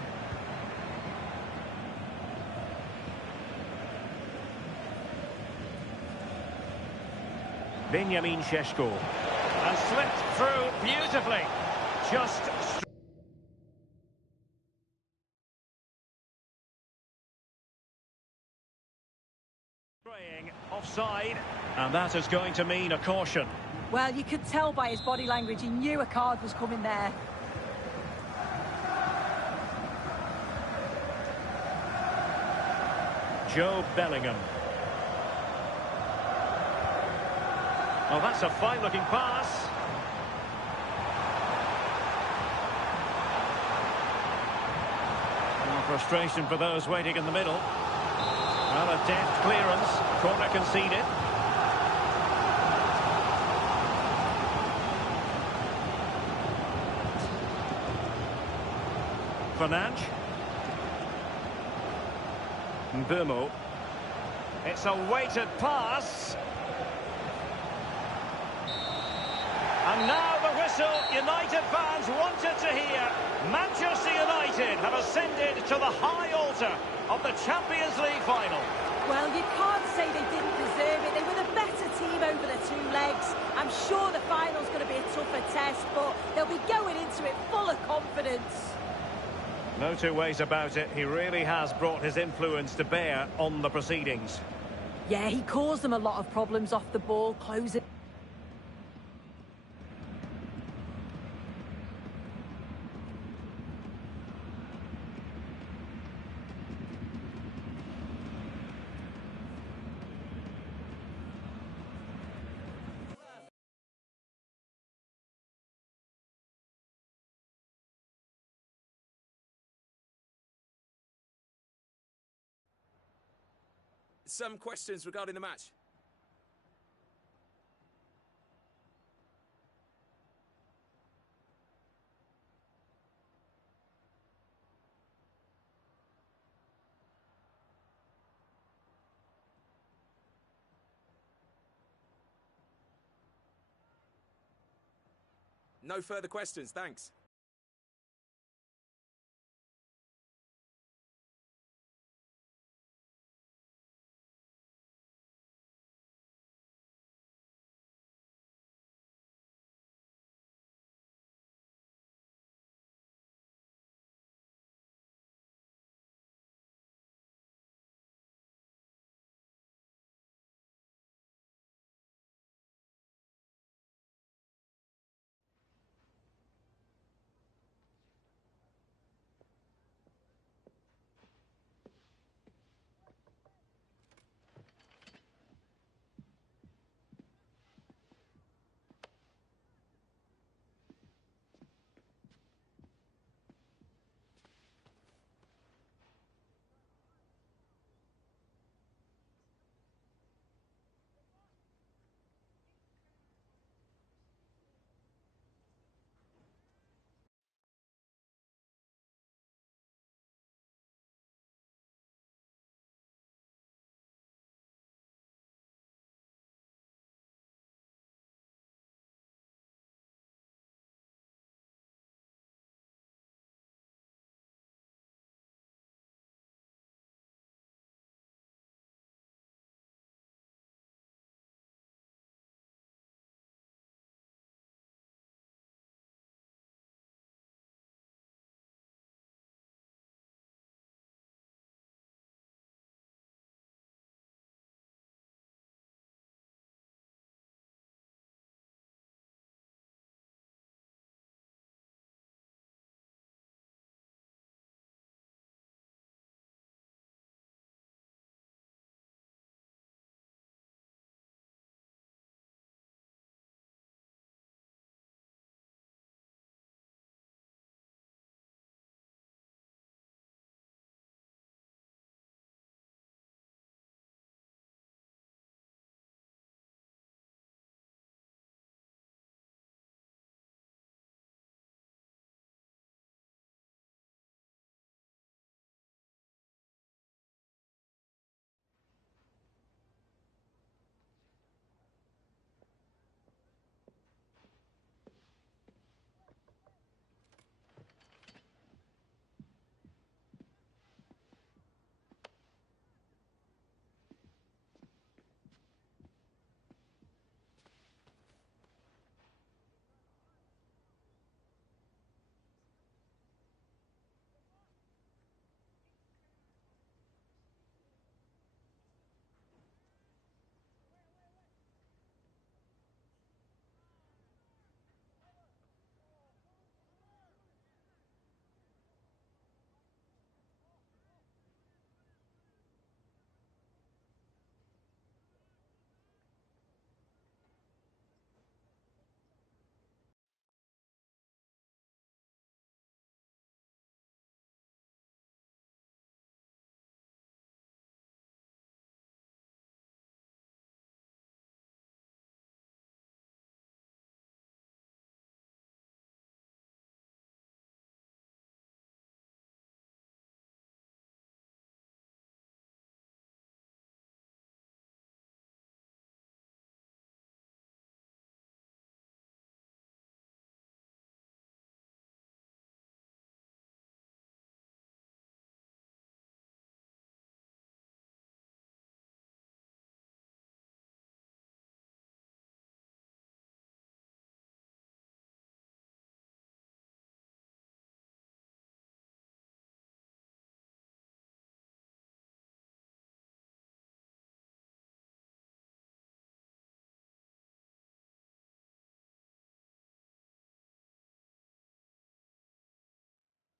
Benjamin Šeško. And slipped through beautifully. Just straying offside. And that is going to mean a caution. Well, you could tell by his body language he knew a card was coming there. Joe Bellingham. Oh, that's a fine-looking pass. And frustration for those waiting in the middle. Well, a deft clearance. Corner conceded. Fernandes. Mbumo. It's a weighted pass. And now the whistle United fans wanted to hear. Manchester United have ascended to the high altar of the Champions League final. Well, you can't say they didn't deserve it. They were the better team over the two legs. I'm sure the final's going to be a tougher test, but they'll be going into it full of confidence. No two ways about it. He really has brought his influence to bear on the proceedings. Yeah, he caused them a lot of problems off the ball, closing. Some questions regarding the match. No further questions, thanks.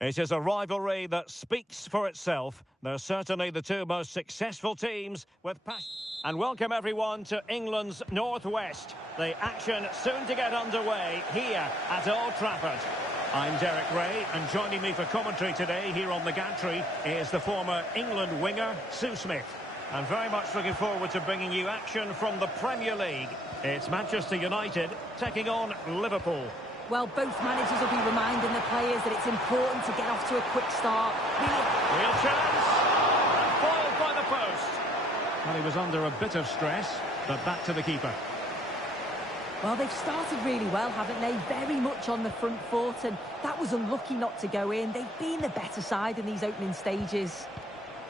It is a rivalry that speaks for itself. They're certainly the two most successful teams with passion. And welcome everyone to England's Northwest. The action soon to get underway here at Old Trafford. I'm Derek Ray, and joining me for commentary today here on the gantry is the former England winger, Sue Smith. I'm very much looking forward to bringing you action from the Premier League. It's Manchester United taking on Liverpool. Well, both managers will be reminding the players that it's important to get off to a quick start. Real chance! And foiled by the post. Well, he was under a bit of stress, but back to the keeper. Well, they've started really well, haven't they? Very much on the front foot, and that was unlucky not to go in. They've been the better side in these opening stages.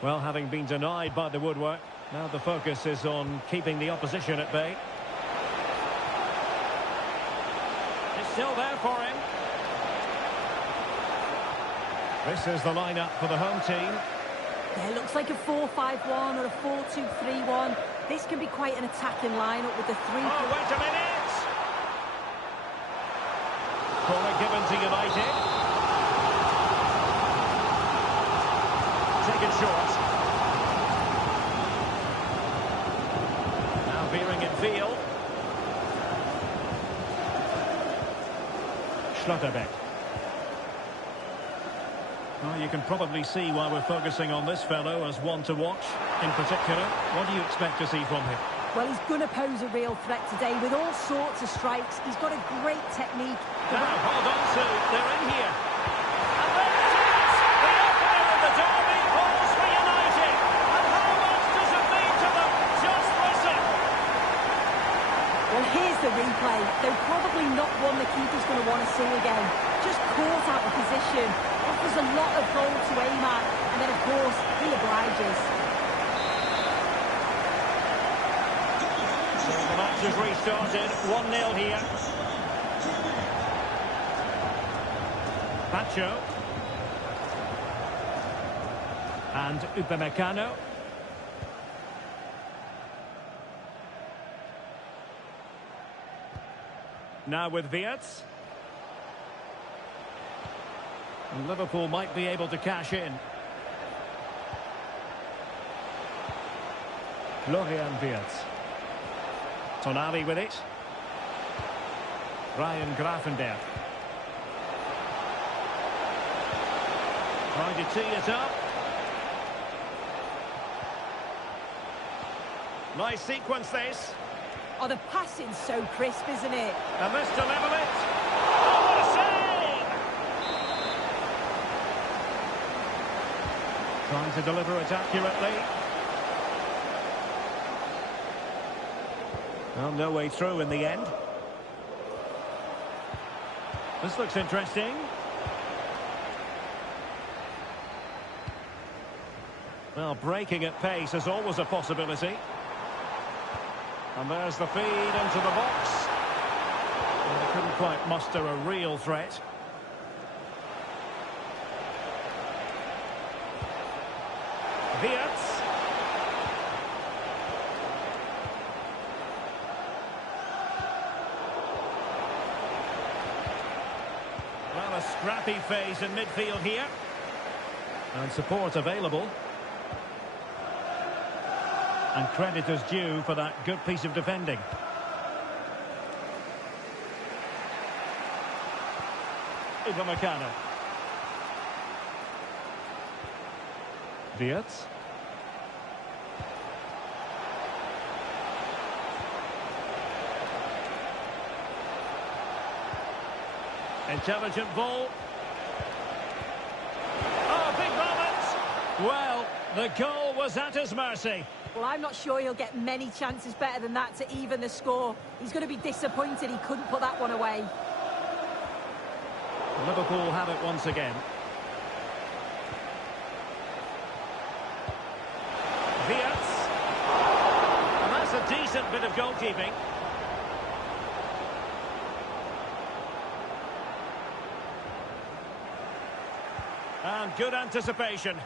Well, having been denied by the woodwork, now the focus is on keeping the opposition at bay. It's still there for him. This is the lineup for the home team. Yeah, it looks like a 4-5-1 or a 4-2-3-1. This can be quite an attacking lineup with the three... Oh, wait a minute! Corner given to United. Taken short. Now veering in field. Schlotterbeck. Well, you can probably see why we're focusing on this fellow as one to watch. In particular, what do you expect to see from him? Well, he's going to pose a real threat today with all sorts of strikes. He's got a great technique. Now, hold on, Sue. They're in here. And there it is! The opener of the derby falls for United. And how much does it mean to them? Just listen. Well, here's the replay. They're probably not one the keeper's going to want to see again. Just caught out of position. Offers a lot of goal to aim at. And then, of course, he obliges. So the match has restarted. 1-0 here. Pacho. And Upamecano. Now with Wirtz. And Liverpool might be able to cash in. Florian Wirtz. Tonali with it. Ryan Gravenberg. Trying to tee it up. Nice sequence this. Oh, the passing's so crisp, isn't it? And this to level it. Oh, what a save! Trying to deliver it accurately. Well, no way through in the end. This looks interesting. Well, breaking at pace is always a possibility. And there's the feed into the box. And they couldn't quite muster a real threat. Wirtz. Well, a scrappy phase in midfield here. And support available. And credit is due for that good piece of defending. Upamecano. Wirtz. Intelligent ball. Oh, big moment! Well, the goal was at his mercy. Well, I'm not sure he'll get many chances better than that to even the score. He's going to be disappointed he couldn't put that one away. Liverpool have it once again. Wirtz. And that's a decent bit of goalkeeping. And good anticipation.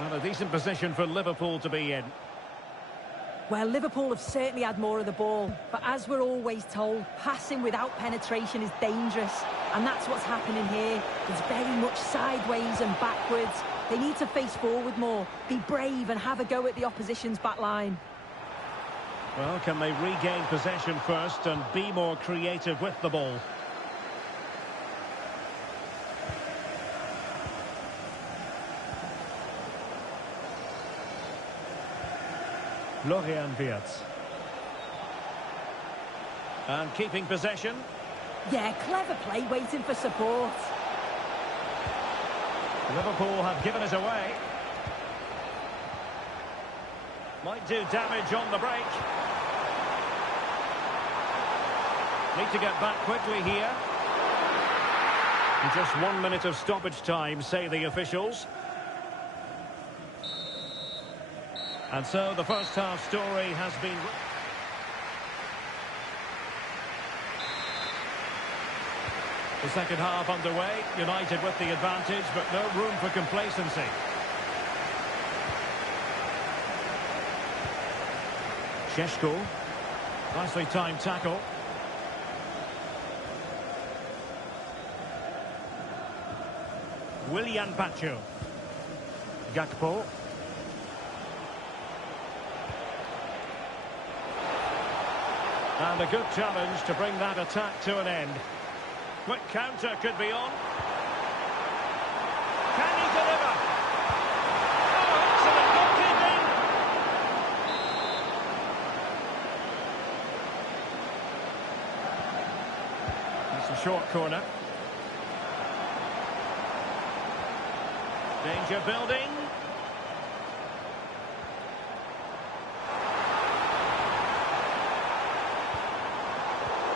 Well, a decent position for Liverpool to be in. Well, Liverpool have certainly had more of the ball, but as we're always told, passing without penetration is dangerous, and that's what's happening here. It's very much sideways and backwards. They need to face forward more, be brave and have a go at the opposition's back line. Well, can they regain possession first and be more creative with the ball? Florian Wirtz. And keeping possession. Yeah, clever play, waiting for support. Liverpool have given it away. Might do damage on the break. Need to get back quickly here. And just 1 minute of stoppage time, say the officials. And so the first half story has been... The second half underway, United with the advantage, but no room for complacency. Šeško, nicely timed tackle. Willian Pacho. Gakpo. And a good challenge to bring that attack to an end. Quick counter could be on. Can he deliver? Oh, excellent goalkeeping! That's a short corner. Danger building.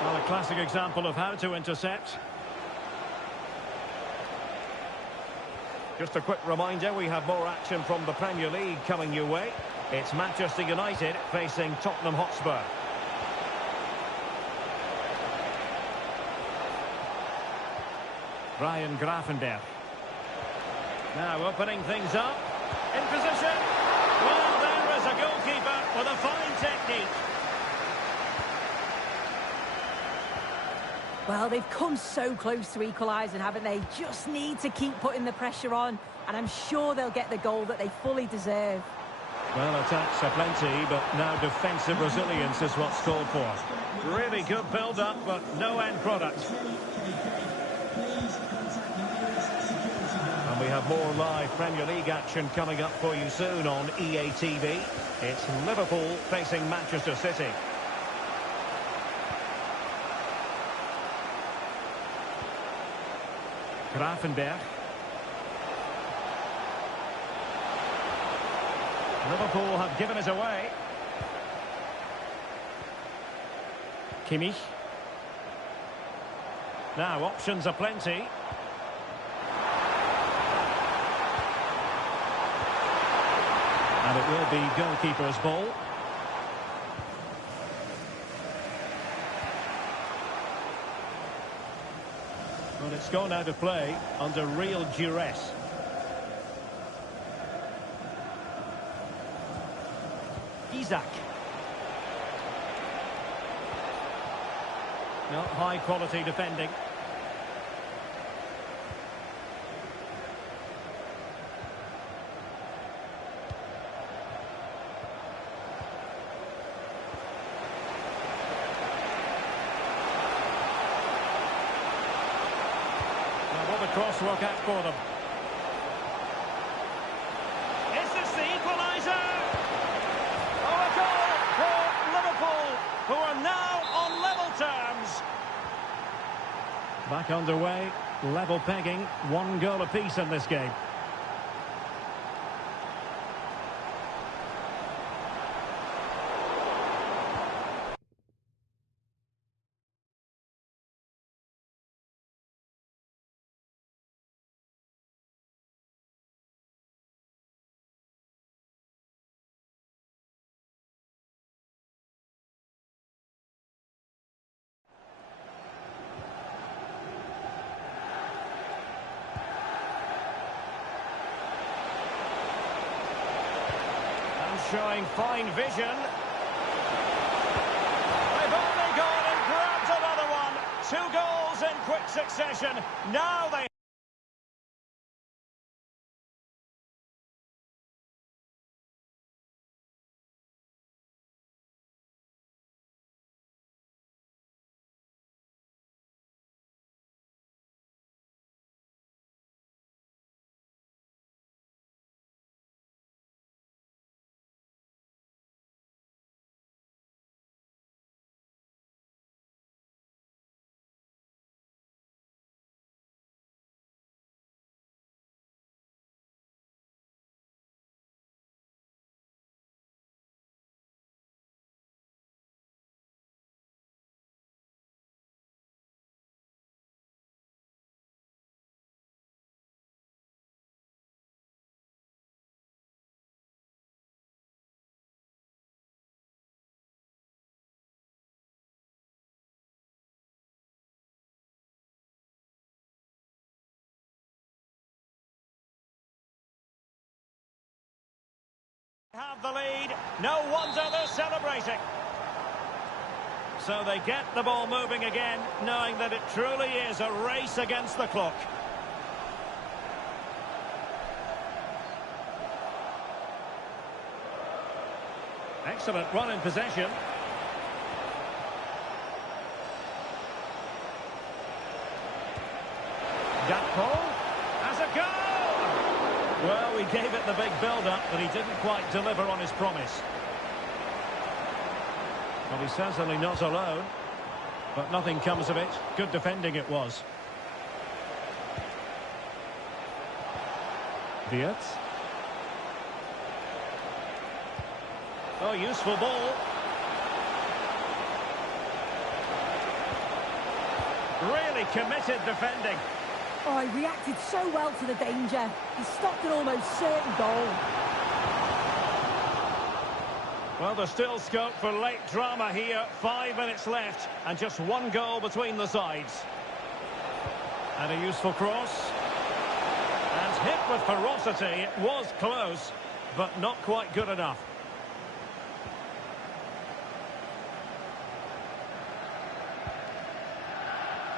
Well, a classic example of how to intercept. Just a quick reminder, we have more action from the Premier League coming your way. It's Manchester United facing Tottenham Hotspur. Ryan Gravenberch. Now opening things up. In position. Well, there is a goalkeeper with a fine technique. Well, they've come so close to equalising, haven't they? Just need to keep putting the pressure on, and I'm sure they'll get the goal that they fully deserve. Well, attacks are plenty, but now defensive resilience is what's called for. Really good build-up, but no end product. And we have more live Premier League action coming up for you soon on EA TV. It's Liverpool facing Manchester City. Gravenberch. Liverpool have given it away. Kimmich. Now options are plenty. And it will be goalkeeper's ball. Well, it's gone out of play under real duress. Isaac. Not high quality defending. Cross work out for them. Is this the equaliser? Oh, a goal for Liverpool, who are now on level terms. Back underway, level pegging, 1 goal apiece in this game. showing fine vision. They've only gone and grabbed another one. 2 goals in quick succession. Now they have the lead. No wonder they're celebrating. So they get the ball moving again, knowing that it truly is a race against the clock. Excellent run in possession. Gakpo has a goal! Well, we gave it the big build-up, but he didn't quite deliver on his promise. Well, he's certainly not alone, but nothing comes of it. Good defending it was. Diaz. Oh, useful ball. Really committed defending. Oh, he reacted so well to the danger. He stopped an almost certain goal. Well, there's still scope for late drama here. 5 minutes left and just 1 goal between the sides. And a useful cross. And hit with ferocity. It was close, but not quite good enough.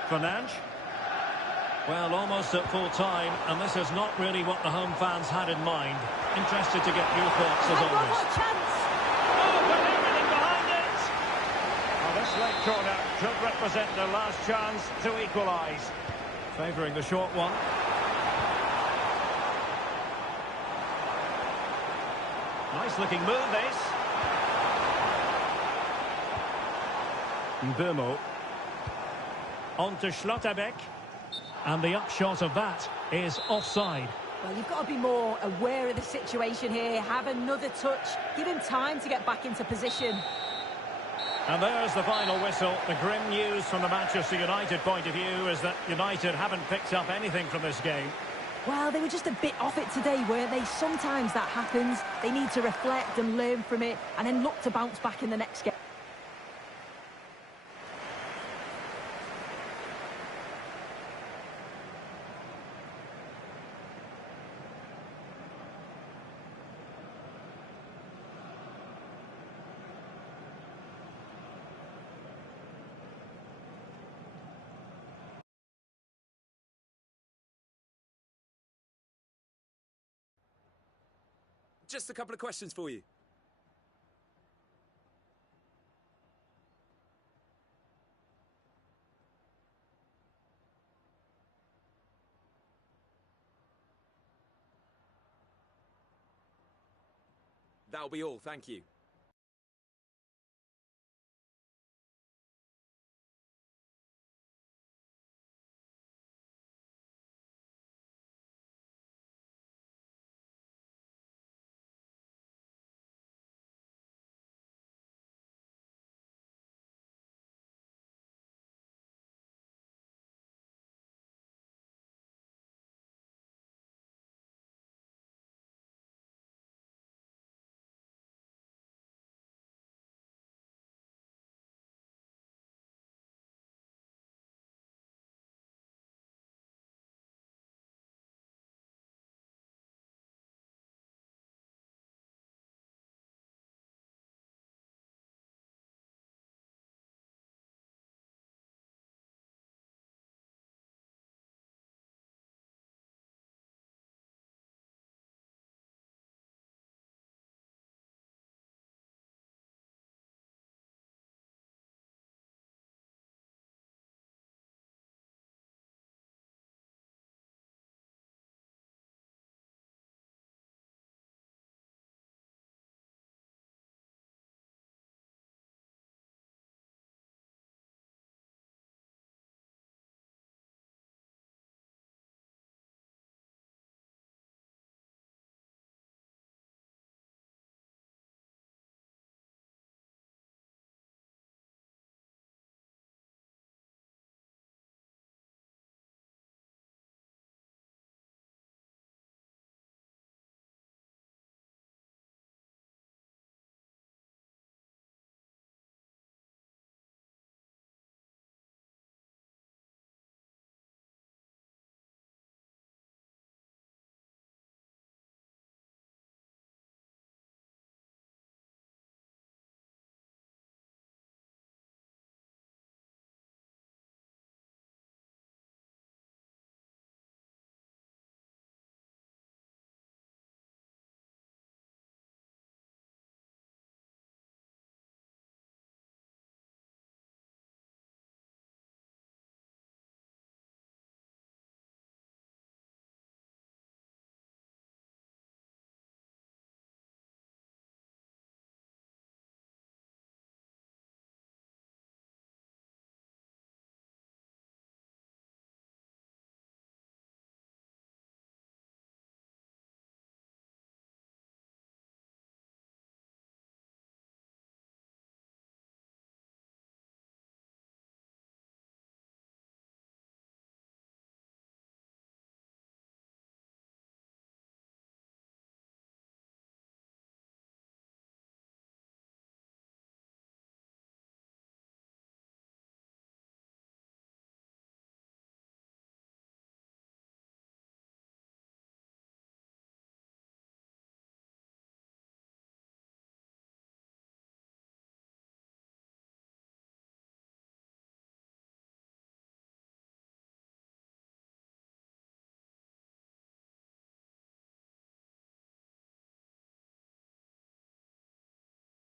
Fernandes. Well, almost at full time, and this is not really what the home fans had in mind. Interested to get your thoughts as always. What a chance! Oh, but everything behind it! Well, this late corner could represent their last chance to equalise. Favouring the short one. Nice looking move, this. Mbeumo. On to Schlotterbeck. And the upshot of that is offside. Well, you've got to be more aware of the situation here. Have another touch. Give him time to get back into position. And there's the final whistle. The grim news from the Manchester United point of view is that United haven't picked up anything from this game. Well, they were just a bit off it today, weren't they? Sometimes that happens. They need to reflect and learn from it and then look to bounce back in the next game. Just a couple of questions for you. That'll be all, thank you.